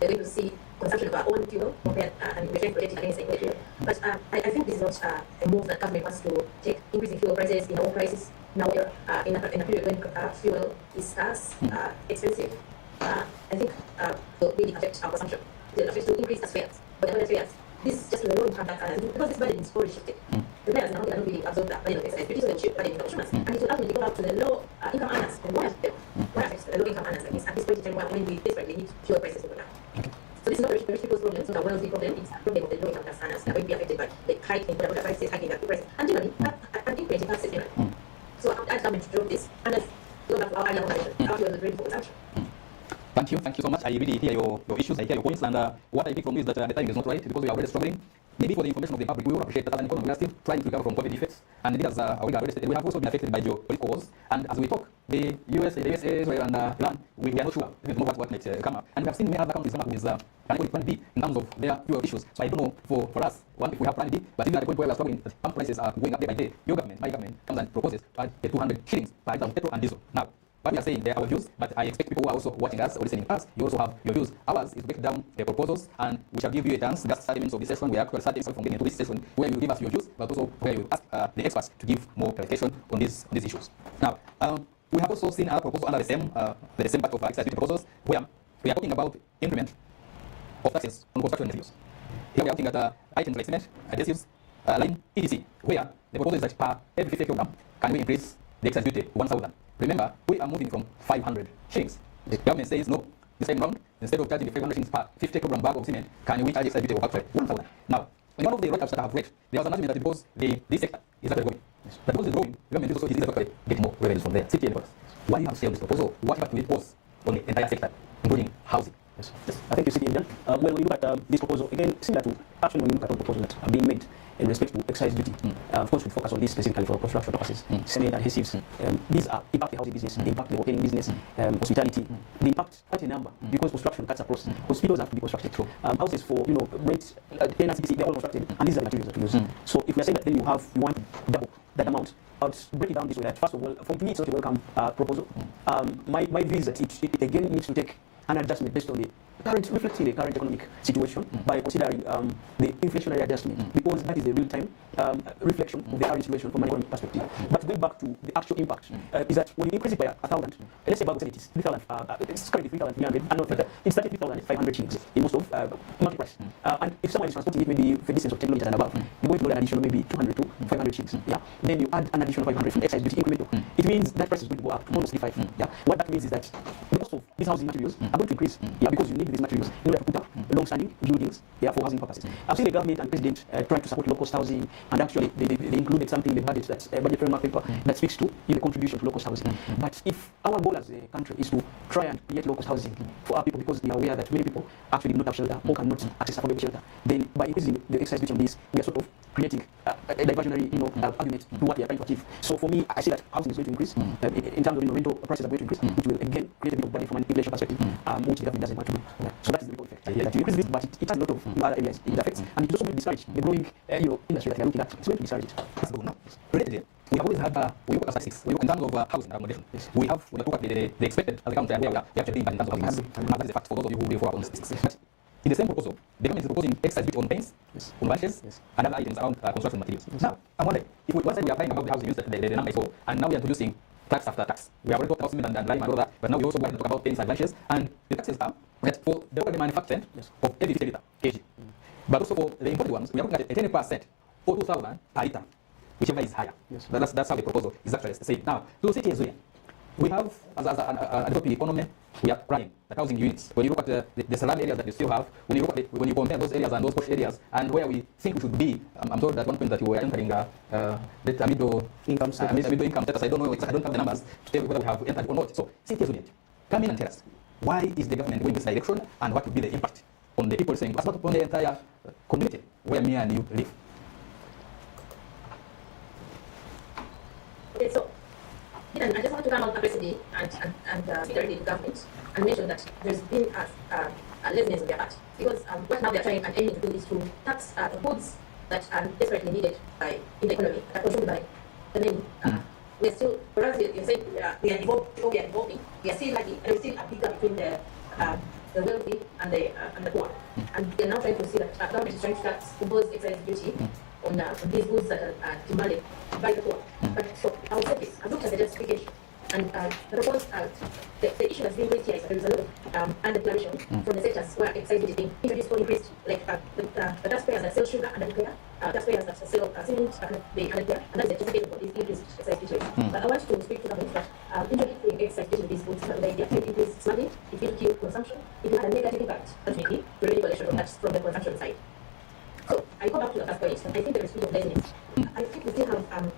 we're going to see consumption of our own fuel compared and we're trying to protect it against imported fuel. But I think this is not a move that government wants to take, increasing fuel prices in our own prices now in a period when fuel is scarce, expensive. I think will really affect our consumption. It will affect to increase as fares. But the fares, this is just low income tax, because this burden is already shifted. The fares now cannot really absorb that burden of excise, reduce the cheap burden in the consumers, and it will ultimately go out to the low income earners. And what affects the low income earners at this point in time when we desperately need fuel prices to go down? So this is not the rich people's problem, it's not a wealthy problem, it's a problem of the low income tax earners that will be affected by the hike in water prices, hiking the food prices, and generally, an increase in taxes generally. So I urge government to drop this, and let's go back to our earlier conversation. Our fuel is ready for consumption. Thank you so much. I really hear your issues, I hear your points, and what I pick from you is that the time is not right because we are already struggling. Maybe for the information of the public, we will appreciate that as an economy we are still trying to recover from COVID effects, and indeed, as we already stated, we have also been affected by geopolitical wars. And as we talk, the USA, Israel, and Iran, we are not sure what might come up. And we have seen many other countries come up with plan B in terms of their fuel issues. So I don't know for us, if we have plan B, but even at the point where we are struggling, that pump prices are going up day by day. Your government, my government, comes and proposes to add 200 shillings per liter of petrol and diesel. Now, what we are saying, they are our views, but I expect people who are also watching us or listening to us, you also have your views. Ours is to break down the proposals, and we shall give you a chance, just 30 minutes of this session. We are actually 30 minutes from getting into this session, where you give us your views, but also where you ask the experts to give more clarification on these issues. Now, we have also seen our proposal under the same part of excise duty proposals, where we are talking about increment of taxes on construction materials. Here we are looking at items like cement, adhesives, lime, etc., where the proposal is that per every 50 kg, can we increase the excise duty to 1,000? Remember, we are moving from 500 shillings. The government says no. This time round, instead of charging the 500 shillings per 50 kg bag of cement, can we charge excise duty of actually 1,000? Now, in one of the write-ups that I have read, there was an argument that because this sector is actually growing, that because it's growing, the government is also easy to actually get more revenues from there. CTA Nicholas, why do you have to say on this proposal? What impact will it cause on the entire sector, including housing? Yes. Thank you, CTA Dedan. When we look at this proposal, again, similar to actually when we look at all proposals that are being made in respect to excise duty, of course, we focus on this specifically for construction purposes, cement, adhesives. These are impact the housing business, they impact the hotelier business, hospitality. They impact quite a number because construction cuts across. Hospitals have to be constructed. Houses for rent, tenants, they're all constructed, and these are the materials that we use. So if we are saying that then you want to double that amount, I would break it down this way that first of all, for me it's not a welcome proposal. My view is that it again needs to take an adjustment based on the reflecting the current economic situation by considering the inflationary adjustment, because that is the real-time reflection of the current situation from an economic perspective. But going back to the actual impact, is that when you increase it by 1,000, let's say about it is 3,000, it's currently 3,300, and not it's 33,500 shillings in most of market price. And if someone is transporting it maybe for a distance of 10 kilometers and above, you're going to go an additional maybe 200 to 500 shillings. Yeah. Then you add an additional 500 from excise duty incremental. It means that price is going to go up to almost 35. Yeah. What that means is that the cost cost of these housing materials are going to increase. Yeah, because you need these materials in order to put up long-standing buildings, yeah, for housing purposes. I've seen the government and president trying to support low-cost housing, and actually they included something in the budget, that's budget framework paper, that speaks to the contribution to low-cost housing. But if our goal as a country is to try and create low-cost housing for our people, because we are aware that many people actually do not have shelter or cannot access affordable shelter, then by increasing the excise duty on this, we are sort of creating a diversionary, argument to what we are trying to achieve. So for me, I see that housing is going to increase in terms of rental prices are going to increase, which will again create a bit of burden from an inflation perspective, which the government doesn't want to do. So that's the ripple effect. That you increase this, but it has a lot of other areas it affects, and it also will discourage the growing industry that we are looking at. It's going to discourage it. That's good. Now, related, we have always had, we look at statistics, we look in terms of housing accommodation. Yes. We have, we look at the expected as a country where we are actually in terms of housing. Now, that is a fact for those of you who refer on statistics. But in the same proposal, the government is proposing excise duty on paints, on washes, and other items around construction materials. Now, I'm wondering, if one side we are applying about the housing use, the number is low, and now we are introducing tax after tax. We have already talked about cement and lime and all that, but now we also want to talk about paints and washes, and the taxes are that for the already manufactured of every 50 litre kg. But also for the imported ones, we are looking at a 20% or 2,000 per litre, whichever is higher. Yes. That's how the proposal is actually saying. Now, to CTA Zuriat, we have, as a developing economy, we are crying that housing units. When you look at the surrounding areas that you still have, when you look at when you compare those areas and those posh areas, and where we think we should be, I'm told at one point that you were entering the middle income status. I don't know exactly, I don't have the numbers to tell you whether we have entered or not. So, CTA Zuriat, come in and tell us, why is the government going this direction, and what would be the impact on the people saying, as not upon the entire community where me and you live? Okay, so I just want to come out aggressively and speak directly to government and mention that there's been a laziness on their part, because what now they're trying and aiming to do is to tax the goods that are desperately needed in the economy, that are consumed by the many. We're still, for us, you're saying we are evolving, we are still lagging, and there's still a big gap between the wealthy and the poor. And we're now trying to see that government is trying to impose excise duty on these goods that are demanded by the poor. But so I would say this, I've looked at the justification, and the response, the issue that's being raised here is that there is a lot of undeclaration from the sectors where excise duty is being introduced or increased, like the taxpayers that sell sugar and declare, taxpayers that sell cement they declare, and that's the justification for this increased excise duty. But I want to speak to government that introducing excise duty to these goods is not a good idea. It will increase smuggling, it will kill consumption, it will have a negative impact, ultimately, to the regulation from the consumption side. So I go back to the first point, and I think there is a bit of laziness. I think we still have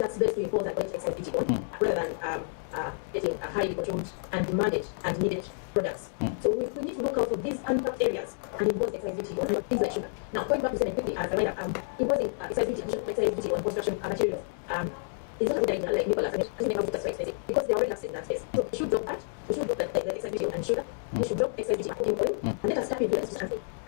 that's best to impose that quality excise duty on, rather than getting highly controlled and demanded and needed products. So we need to look out for these untapped areas and impose excise duty on things like sugar. Now, going back to cement quickly, as a reminder, imposing excise duty on construction materials is not a good idea, like Nicholas, and it doesn't make our goods so expensive, because they are already in that space. So we should drop that. We should drop the excise duty on sugar. We should drop excise duty on oil, and let us tap into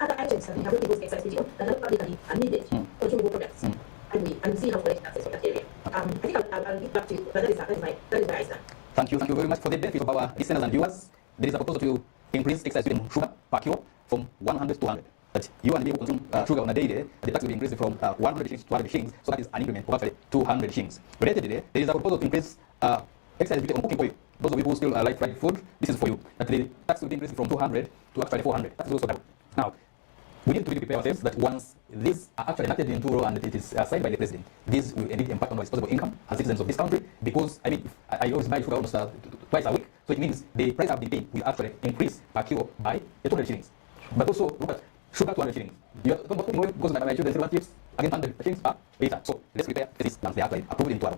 other items that we have not imposed excise duty on that are not publicly needed consumable products. And see how collective access from that area. I think I'll get back to you, but that is where I stand. Thank you very much. For the benefit of our listeners and viewers, there is a proposal to increase excise duty on sugar per kilo from 100 to 200. That you and me who consume sugar on a daily, the tax will be increased from 100 shillings to 200 shillings, so that is an increment of actually 200 shillings. Related today, there is a proposal to increase excise duty on cooking oil. Those of you who still like fried food, this is for you. That the tax will be increased from 200 to actually 400. That is also double. Now, we need to really prepare ourselves that once these are actually enacted into law and it is signed by the president, this will indeed impact on our disposable income as citizens of this country, because, I mean, I always buy sugar almost twice a week, so it means the price I've been paying will actually increase per kilo by 200 shillings. But also, look at sugar 200 shillings. You are talking about cooking oil because my children still want chips, again 100 shillings per litre. So let's prepare this once they are actually approved into law.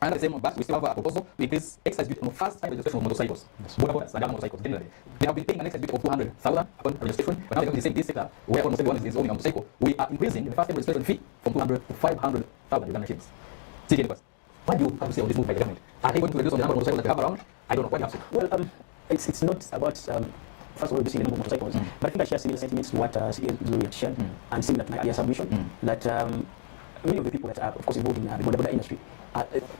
Under the same batch, we still have a proposal to increase excise duty on first-time registration of motorcycles. Motorcycles and other motorcycles generally. They have been paying an excise duty of 200,000 upon registration, but now they're going to say this sector, where almost everyone is owning a motorcycle, we are increasing the first-time registration fee from 200 to 500,000 Uganda shillings. CTA Nicholas, what do you have to say on this move by the government? Are they going to reduce on the number of motorcycles that we have around? I don't know. What do you have to say? Well, it's not about first of all reducing the number of motorcycles, but I think I share similar sentiments to what CTA Zuriat shared, and similar to my earlier submission, that many of the people that are, of course, involved in the border industry,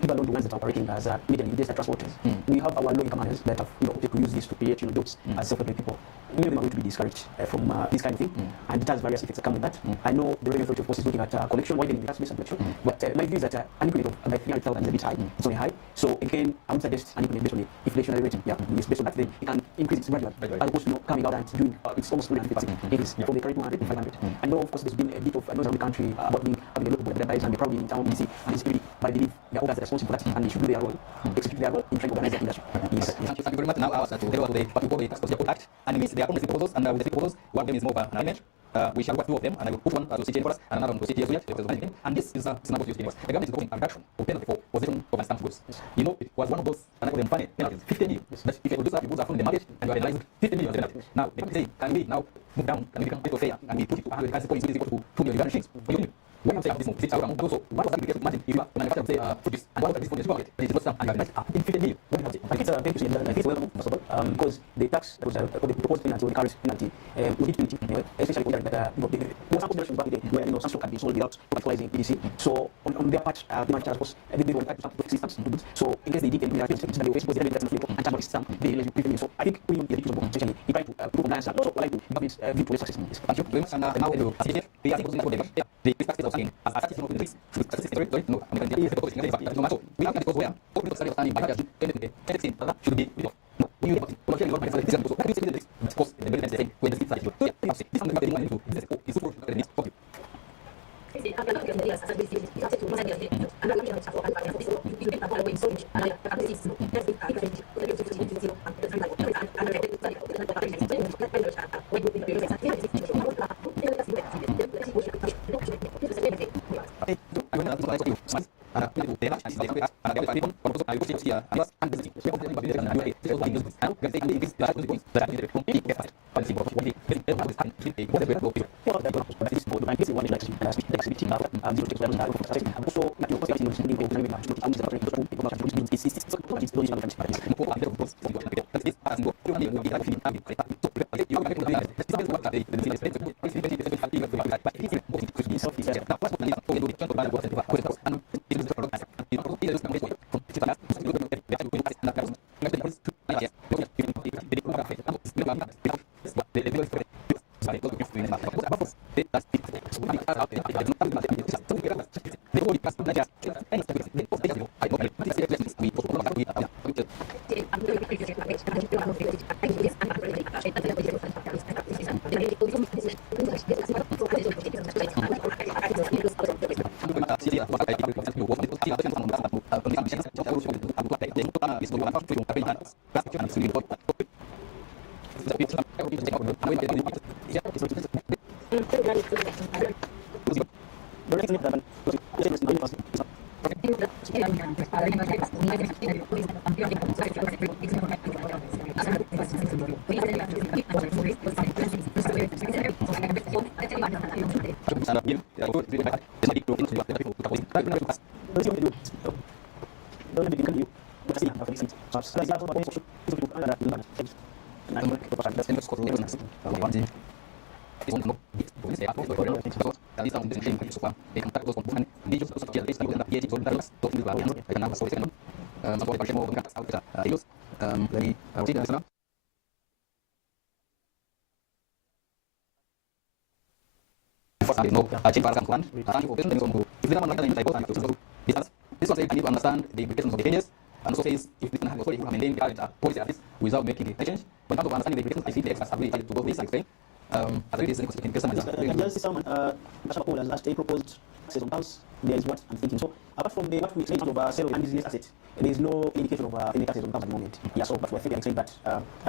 even alone the ones that are operating as medium and transporters, we have our low-income earners that have opted to use this to create jobs as self-employed people. Many of them are going to be discouraged from this kind of thing, and it has various effects that come with that. I know the Revenue Authority, of course, is looking at collection, widening the tax base and collection, but my view is that an increment of about 300,000 is a bit high. It's only high. So again, I would suggest an increment based on the inflationary rating. Yeah, it's based on that, then it can increasing gradually, as opposed to coming out and doing it's almost 350. It is for the current 100 and 500. And of course, there's been a bit of noise around the country about having a lot of database, and they're probably in town DC and it's really, but I believe the organs are responsible for that, and they should do their role, execute their role in trying to organize the industry. Yes. Thank you very much. Now, to go to the what we call the Tax Procedure Act, and it means there are promising proposals, and with the proposals, one of them is more of an amendment. We shall work two of them, and I will put one to CTA Nicholas and another one to CTA Zuriat, and this is not what you use. The government is going a reduction of penalty for possession of unstamp goods. You know, it was one of those, and I call them funny penalties, 50 million. That if a producer, your goods are from the market, and you are penalized 50 million penalty. Now, the government is saying, can we now move down, can we become a bit fair, and we put it to 100 currency points, which is equal to 2 million Uganda shillings? What do you mean? When you say this move, it's our amount. Also, what was that we get to imagine if you are to manufacture, say, produce, and what was this from the supermarket, but it is not stamp, and you are penalized 50 million? What do you have to say? I think it's very interesting, I think it's well possible, because the tax that was the proposed penalty or the current penalty we need to be anyway, especially considering that there were some considerations back in the day where some stock had been sold without capitalizing PDC. So on their part, the manufacturers was everybody wanted to see stamps into goods. So in case they did anything like this, they were supposed to that's not and charge stamp they realized so I think we need to use especially in trying to prove compliance and also like to government view to success. Thank you very much. And now the facilitator, the article for the practice of saying as a of the risk, no, I'm going to use the proposal in the so we have to where all the study of standing by the should be no. We use the for the decision so can you say this because the evidence is saying when the side you this is something that you do this is so for the next okay. This was I need to understand the implications of the changes, and also says if we can have authority to maintain the current policy at this without making a change. But in terms of understanding the implications, I think the experts have really tried to go through this and explain. As it is in case someone has asked a proposed access on house, there is what I'm thinking. So apart from what we explained of sale and business assets, there is no indication of any taxes on house at the moment. Yeah, so but we're saying that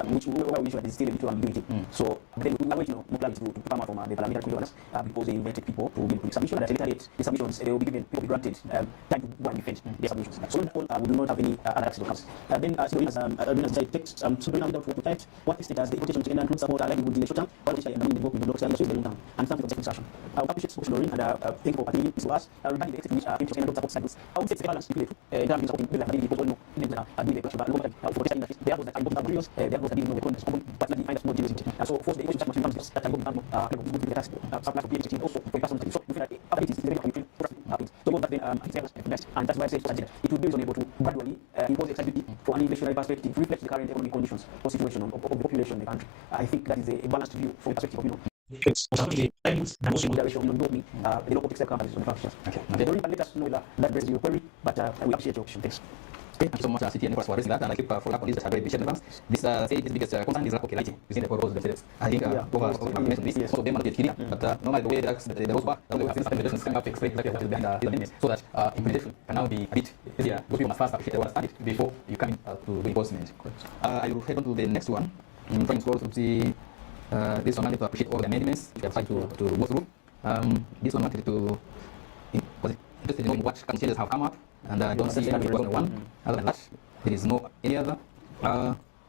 which where we should still a bit of ambiguity. So then we are waiting more clarity to come out from the parliamentary commissioners because they invited people to give submission that later date the submissions they will be given will be granted time to go and defend their submissions. So on all we do not have any other access on house. Then as I text so now without what typed what state has the importation to and support are likely in the short term, what is the development of the and the long term and something from second session. I will appreciate social learning and thank you for participating to us regarding the extent to which interest and support cycles. I would say the balance between in terms of supporting people like because all know doing the question but for testing that they have those that are important materials they have those that dealing with the content open but not find us more details and so for the issue that must that can go with the tax supply for PhD also for personal so you feel like after it is very important so go back then I think best and that's why I say it will be unable to gradually impose activity for an inflationary perspective to reflect the current economic conditions or situation of the population in the country. I think that is a balanced view from the perspective of the direction the local textile companies on the functions. Okay. Let us know that brings your query, but we appreciate your question. Thanks. Thank you so much, CTA Nicholas, for raising that, and I keep following up on this very patient advance. This this biggest concern is lack of clarity within the proposals themselves. I think over mentioned this, most of them are not yet clear, but normally the way the rules work, we have seen some regulations coming up to explain exactly what is behind these amendments, so that implementation can now be a bit easier. Those people must first appreciate and understand it before you come in to do enforcement. I will head on to the next one. I'm trying to scroll to see this one. I need to appreciate all the amendments which I have tried to go through. This one wanted to was interested in knowing what kind of changes have come up, and I don't see any one. Other than that, there is no any other.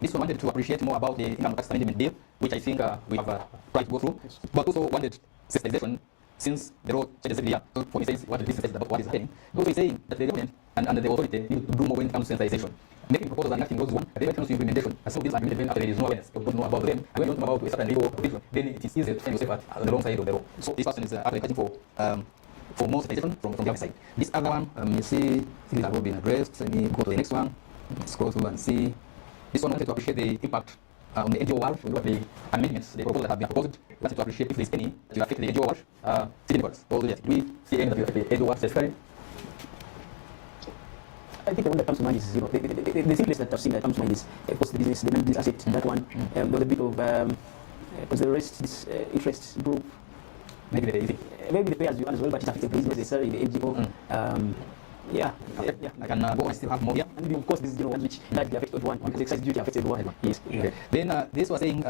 This one wanted to appreciate more about the income tax amendment bill, which I think we have tried to go through, but also wanted sensitization since the law changes every year. So for instance, what this says about what is happening. Also saying that the government and the authority need to do more when it comes to sensitization. Making proposals and acting those one, but when it comes to implementation, as some of these are implemented after there is no awareness, people don't know about them, and when you don't know about a certain legal provision, then it is easier to find yourself at the wrong side of the law. So this person is advocating for more sensitization from the other side. This other one, you see, these have all been addressed. Let me go to the next one, scroll through and see. This one wanted to appreciate the impact on the NGO world, the amendments, the proposals that have been proposed. Wanted to appreciate if there is any to affect the NGO world. CTA Nicholas, all that we see any that will affect the NGO world specifically. I think the one that comes to mind is, you know, the simplest that I've seen that comes to mind is post the business, the business asset, that one. There was a bit of, was the rest, this interest group. Maybe Maybe the payers you as well, but it affects the business, necessarily the NGO. Yeah. I can go and still have more. Yeah, and of course, this is, you know, one which directly affects everyone, because the excise duty affects everyone. Yes. Okay. Then this was saying,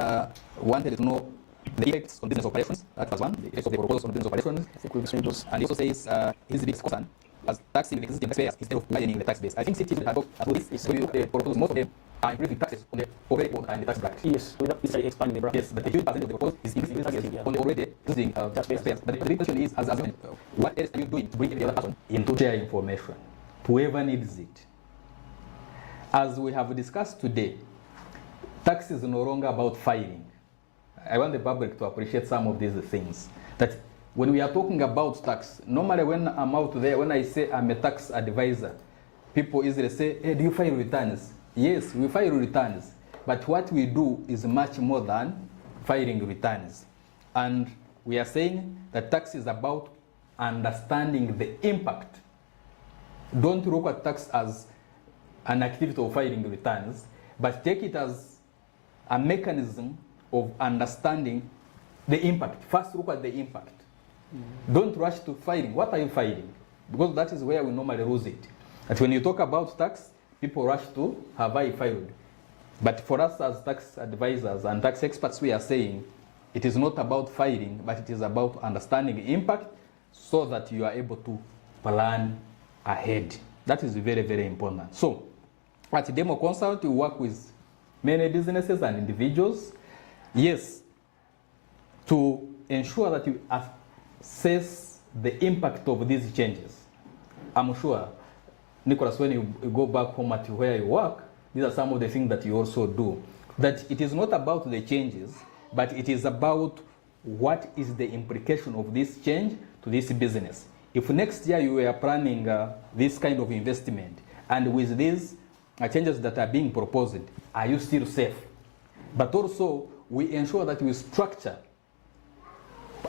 wanted to know the effects on business operations. That was one, the effects of the proposals on business operations. I think we'll explain those. And he also says his biggest concern as taxing the existing taxpayers instead of widening the tax base. I think CTA should have talked about this. So you look at the proposals, most of them are increasing taxes on the already and the tax bracket. Yes, without expanding the bracket. Yes, but a huge percentage of the proposal is increasing taxes on the already existing taxpayers. But the big question is, as a government, what else are you doing to bring every other person into share information to whoever needs it? As we have discussed today, tax is no longer about filing. I want the public to appreciate some of these things. That when we are talking about tax, normally when I'm out there, when I say I'm a tax advisor, people easily say, hey, do you file returns? Yes, we file returns. But what we do is much more than filing returns. And we are saying that tax is about understanding the impact. Don't look at tax as an activity of filing returns, but take it as a mechanism of understanding the impact. First, look at the impact. Don't rush to filing. What are you filing? Because that is where we normally lose it. That when you talk about tax, people rush to have I filed. But for us as tax advisors and tax experts, we are saying it is not about filing, but it is about understanding the impact so that you are able to plan ahead. That is very, very important. So at Demo Consult, we work with many businesses and individuals, yes, to ensure that you assess the impact of these changes. I'm sure, Nicholas, when you go back home at where you work, these are some of the things that you also do. That it is not about the changes, but it is about what is the implication of this change to this business. If next year you were planning this kind of investment, and with these changes that are being proposed, are you still safe? But also, we ensure that we structure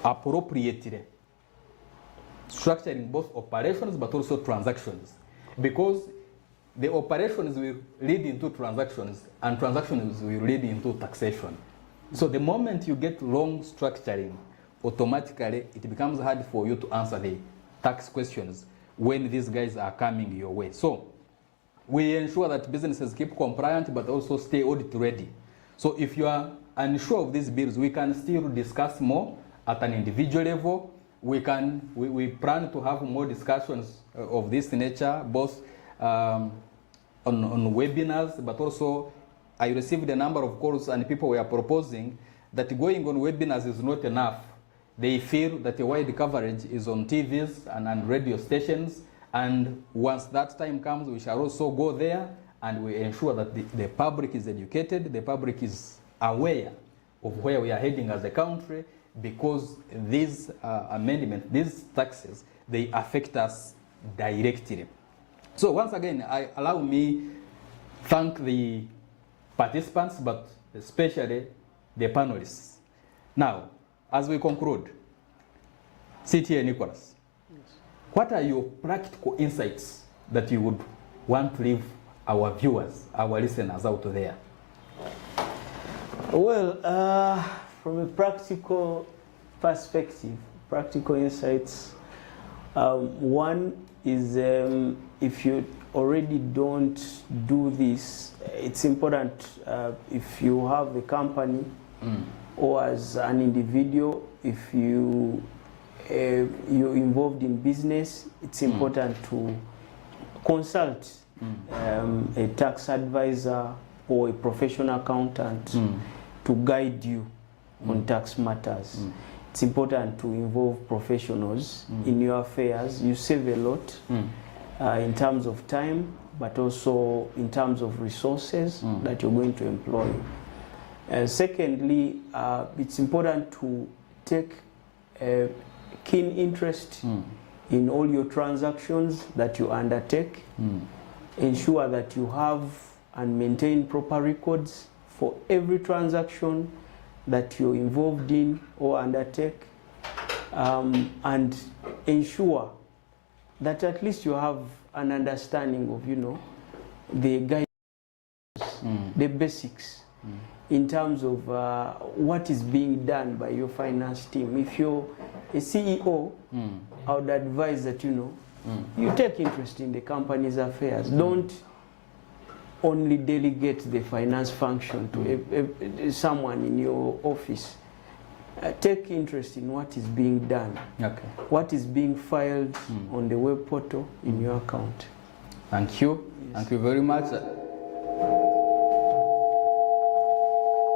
appropriately, structuring both operations but also transactions, because the operations will lead into transactions and transactions will lead into taxation. So the moment you get wrong structuring, automatically it becomes hard for you to answer the tax questions when these guys are coming your way. So we ensure that businesses keep compliant but also stay audit ready. So if you are unsure of these bills, we can still discuss more at an individual level. We plan to have more discussions of this nature, both on webinars, but also I received a number of calls and people were proposing that going on webinars is not enough. They feel that a wide coverage is on TVs and radio stations, and once that time comes, we shall also go there and we ensure that the public is educated, the public is aware of where we are heading as a country, because these amendments, these taxes, they affect us directly. So once again, allow me thank the participants, but especially the panelists. Now, as we conclude, CTA Nicholas, what are your practical insights that you would want to leave our viewers, our listeners out there? Well, from a practical perspective, practical insights, one is if you already don't do this, it's important if you have a company or as an individual, if you're involved in business, it's important to consult a tax advisor or a professional accountant to guide you on tax matters. It's important to involve professionals in your affairs. You save a lot in terms of time, but also in terms of resources that you're going to employ. Secondly, it's important to take a keen interest in all your transactions that you undertake. Ensure that you have and maintain proper records for every transaction that you're involved in or undertake, and ensure that at least you have an understanding of, the guidelines, the basics, in terms of what is being done by your finance team. If you're a CEO, I would advise that, you take interest in the company's affairs. Don't only delegate the finance function to someone in your office. Take interest in what is being done, what is being filed on the web portal in your account. Thank you. Yes. Thank you very much.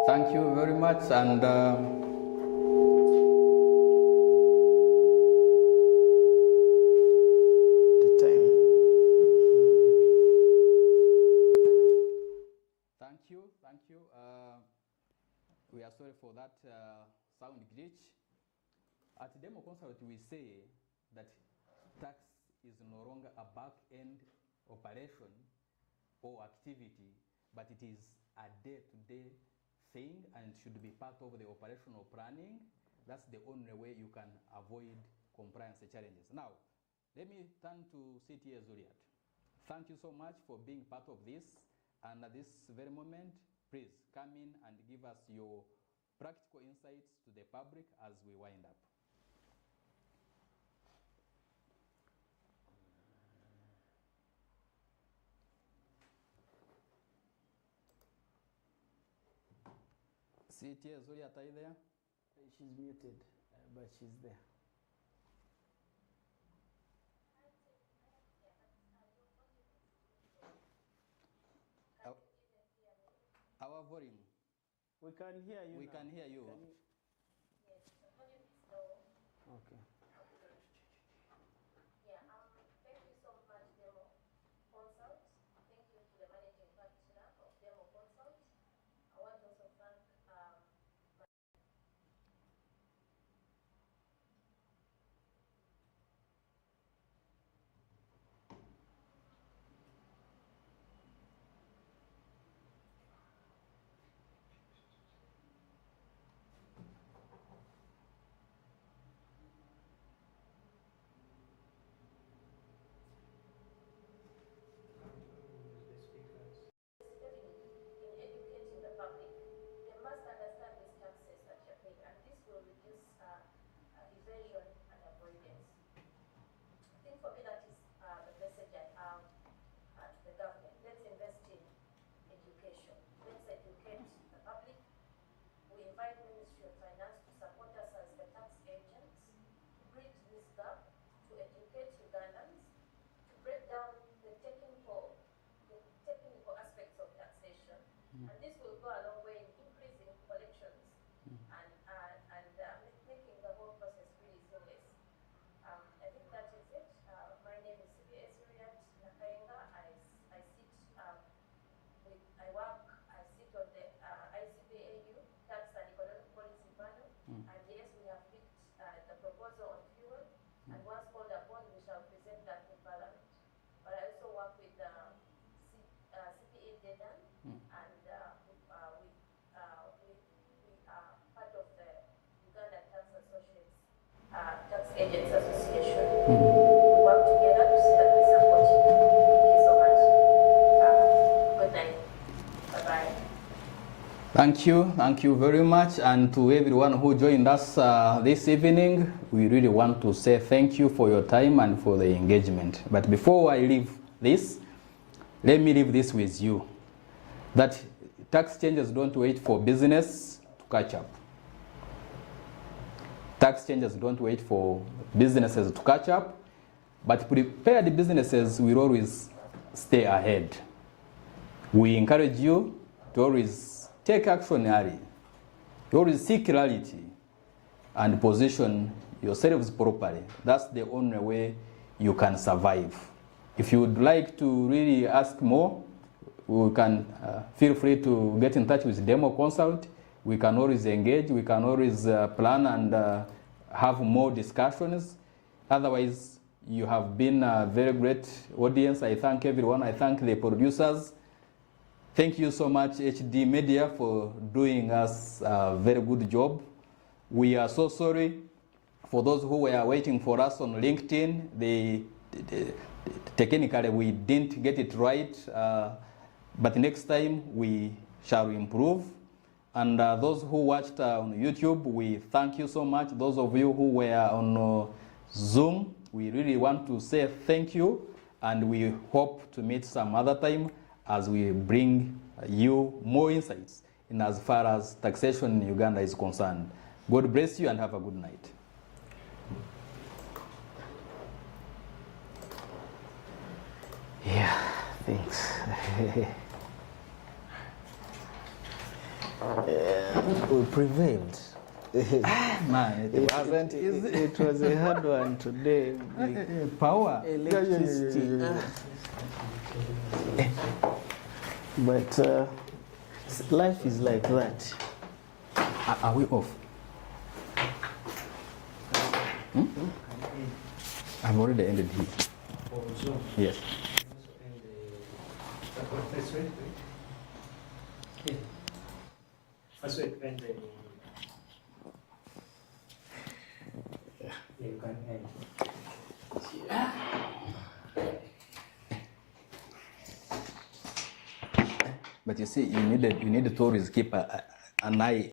Thank you very much. And Thank you. We are sorry for that sound glitch. At Demo Consult, we say that tax is no longer a back-end operation or activity, but it is a day-to-day thing and should be part of the operational planning. That's the only way you can avoid compliance challenges. Now, let me turn to CTA Zuriat. Thank you so much for being part of this. And at this very moment, please come in and give us your practical insights to the public as we wind up. CTA Zuriat, are you there? She's muted, but she's there. Our volume. We can hear you. We can hear you. Yes, the volume is low. Okay. Yeah, thank you so much, Demo Consult. Thank you to the managing partner of Demo Consult. I want to also thank in educating the public. They must understand these taxes that you're paying, and this will reduce evasion and avoidance. I think for me that is the message I have to the government. Let's invest in education. Let's educate the public. We invite Ministry of Finance to support us as the tax agents to bridge this gap, to educate Ugandans, to break down the technical aspects of taxation, and this will go a long way in increasing collections and making the whole process really seamless. I think that is it. My name is CPA Zuriat Nakayenga. I sit on the ICPAU, Tax and Economic Policy Panel, and yes, we have picked the proposal on fuel, and once called upon, we shall present that to Parliament. But I also work with CTA Dedan, and we are part of the Uganda Tax Associates, Tax Agents Association. We work together to see that we support you. Thank you so much. Thank you very much, and to everyone who joined us this evening, we really want to say thank you for your time and for the engagement. But before I leave this, let me leave this with you, that tax changes don't wait for business to catch up. Tax changes don't wait for businesses to catch up, but prepared businesses will always stay ahead. We encourage you to always take action early. You always seek clarity and position yourselves properly. That's the only way you can survive. If you would like to really ask more, we can feel free to get in touch with Demo Consult. We can always engage, we can always plan and have more discussions. Otherwise, you have been a very great audience. I thank everyone. I thank the producers. Thank you so much, HD Media, for doing us a very good job. We are so sorry for those who were waiting for us on LinkedIn. Technically, we didn't get it right, but next time we shall improve. And those who watched on YouTube, we thank you so much. Those of you who were on Zoom, we really want to say thank you, and we hope to meet some other time as we bring you more insights in as far as taxation in Uganda is concerned. God bless you and have a good night. Yeah, thanks. We prevailed. Man, it wasn't easy. It was a hard one today. Power. Electricity. But life is like that. Are we off? I've already ended here. Yes. But you see, you need to always keep an eye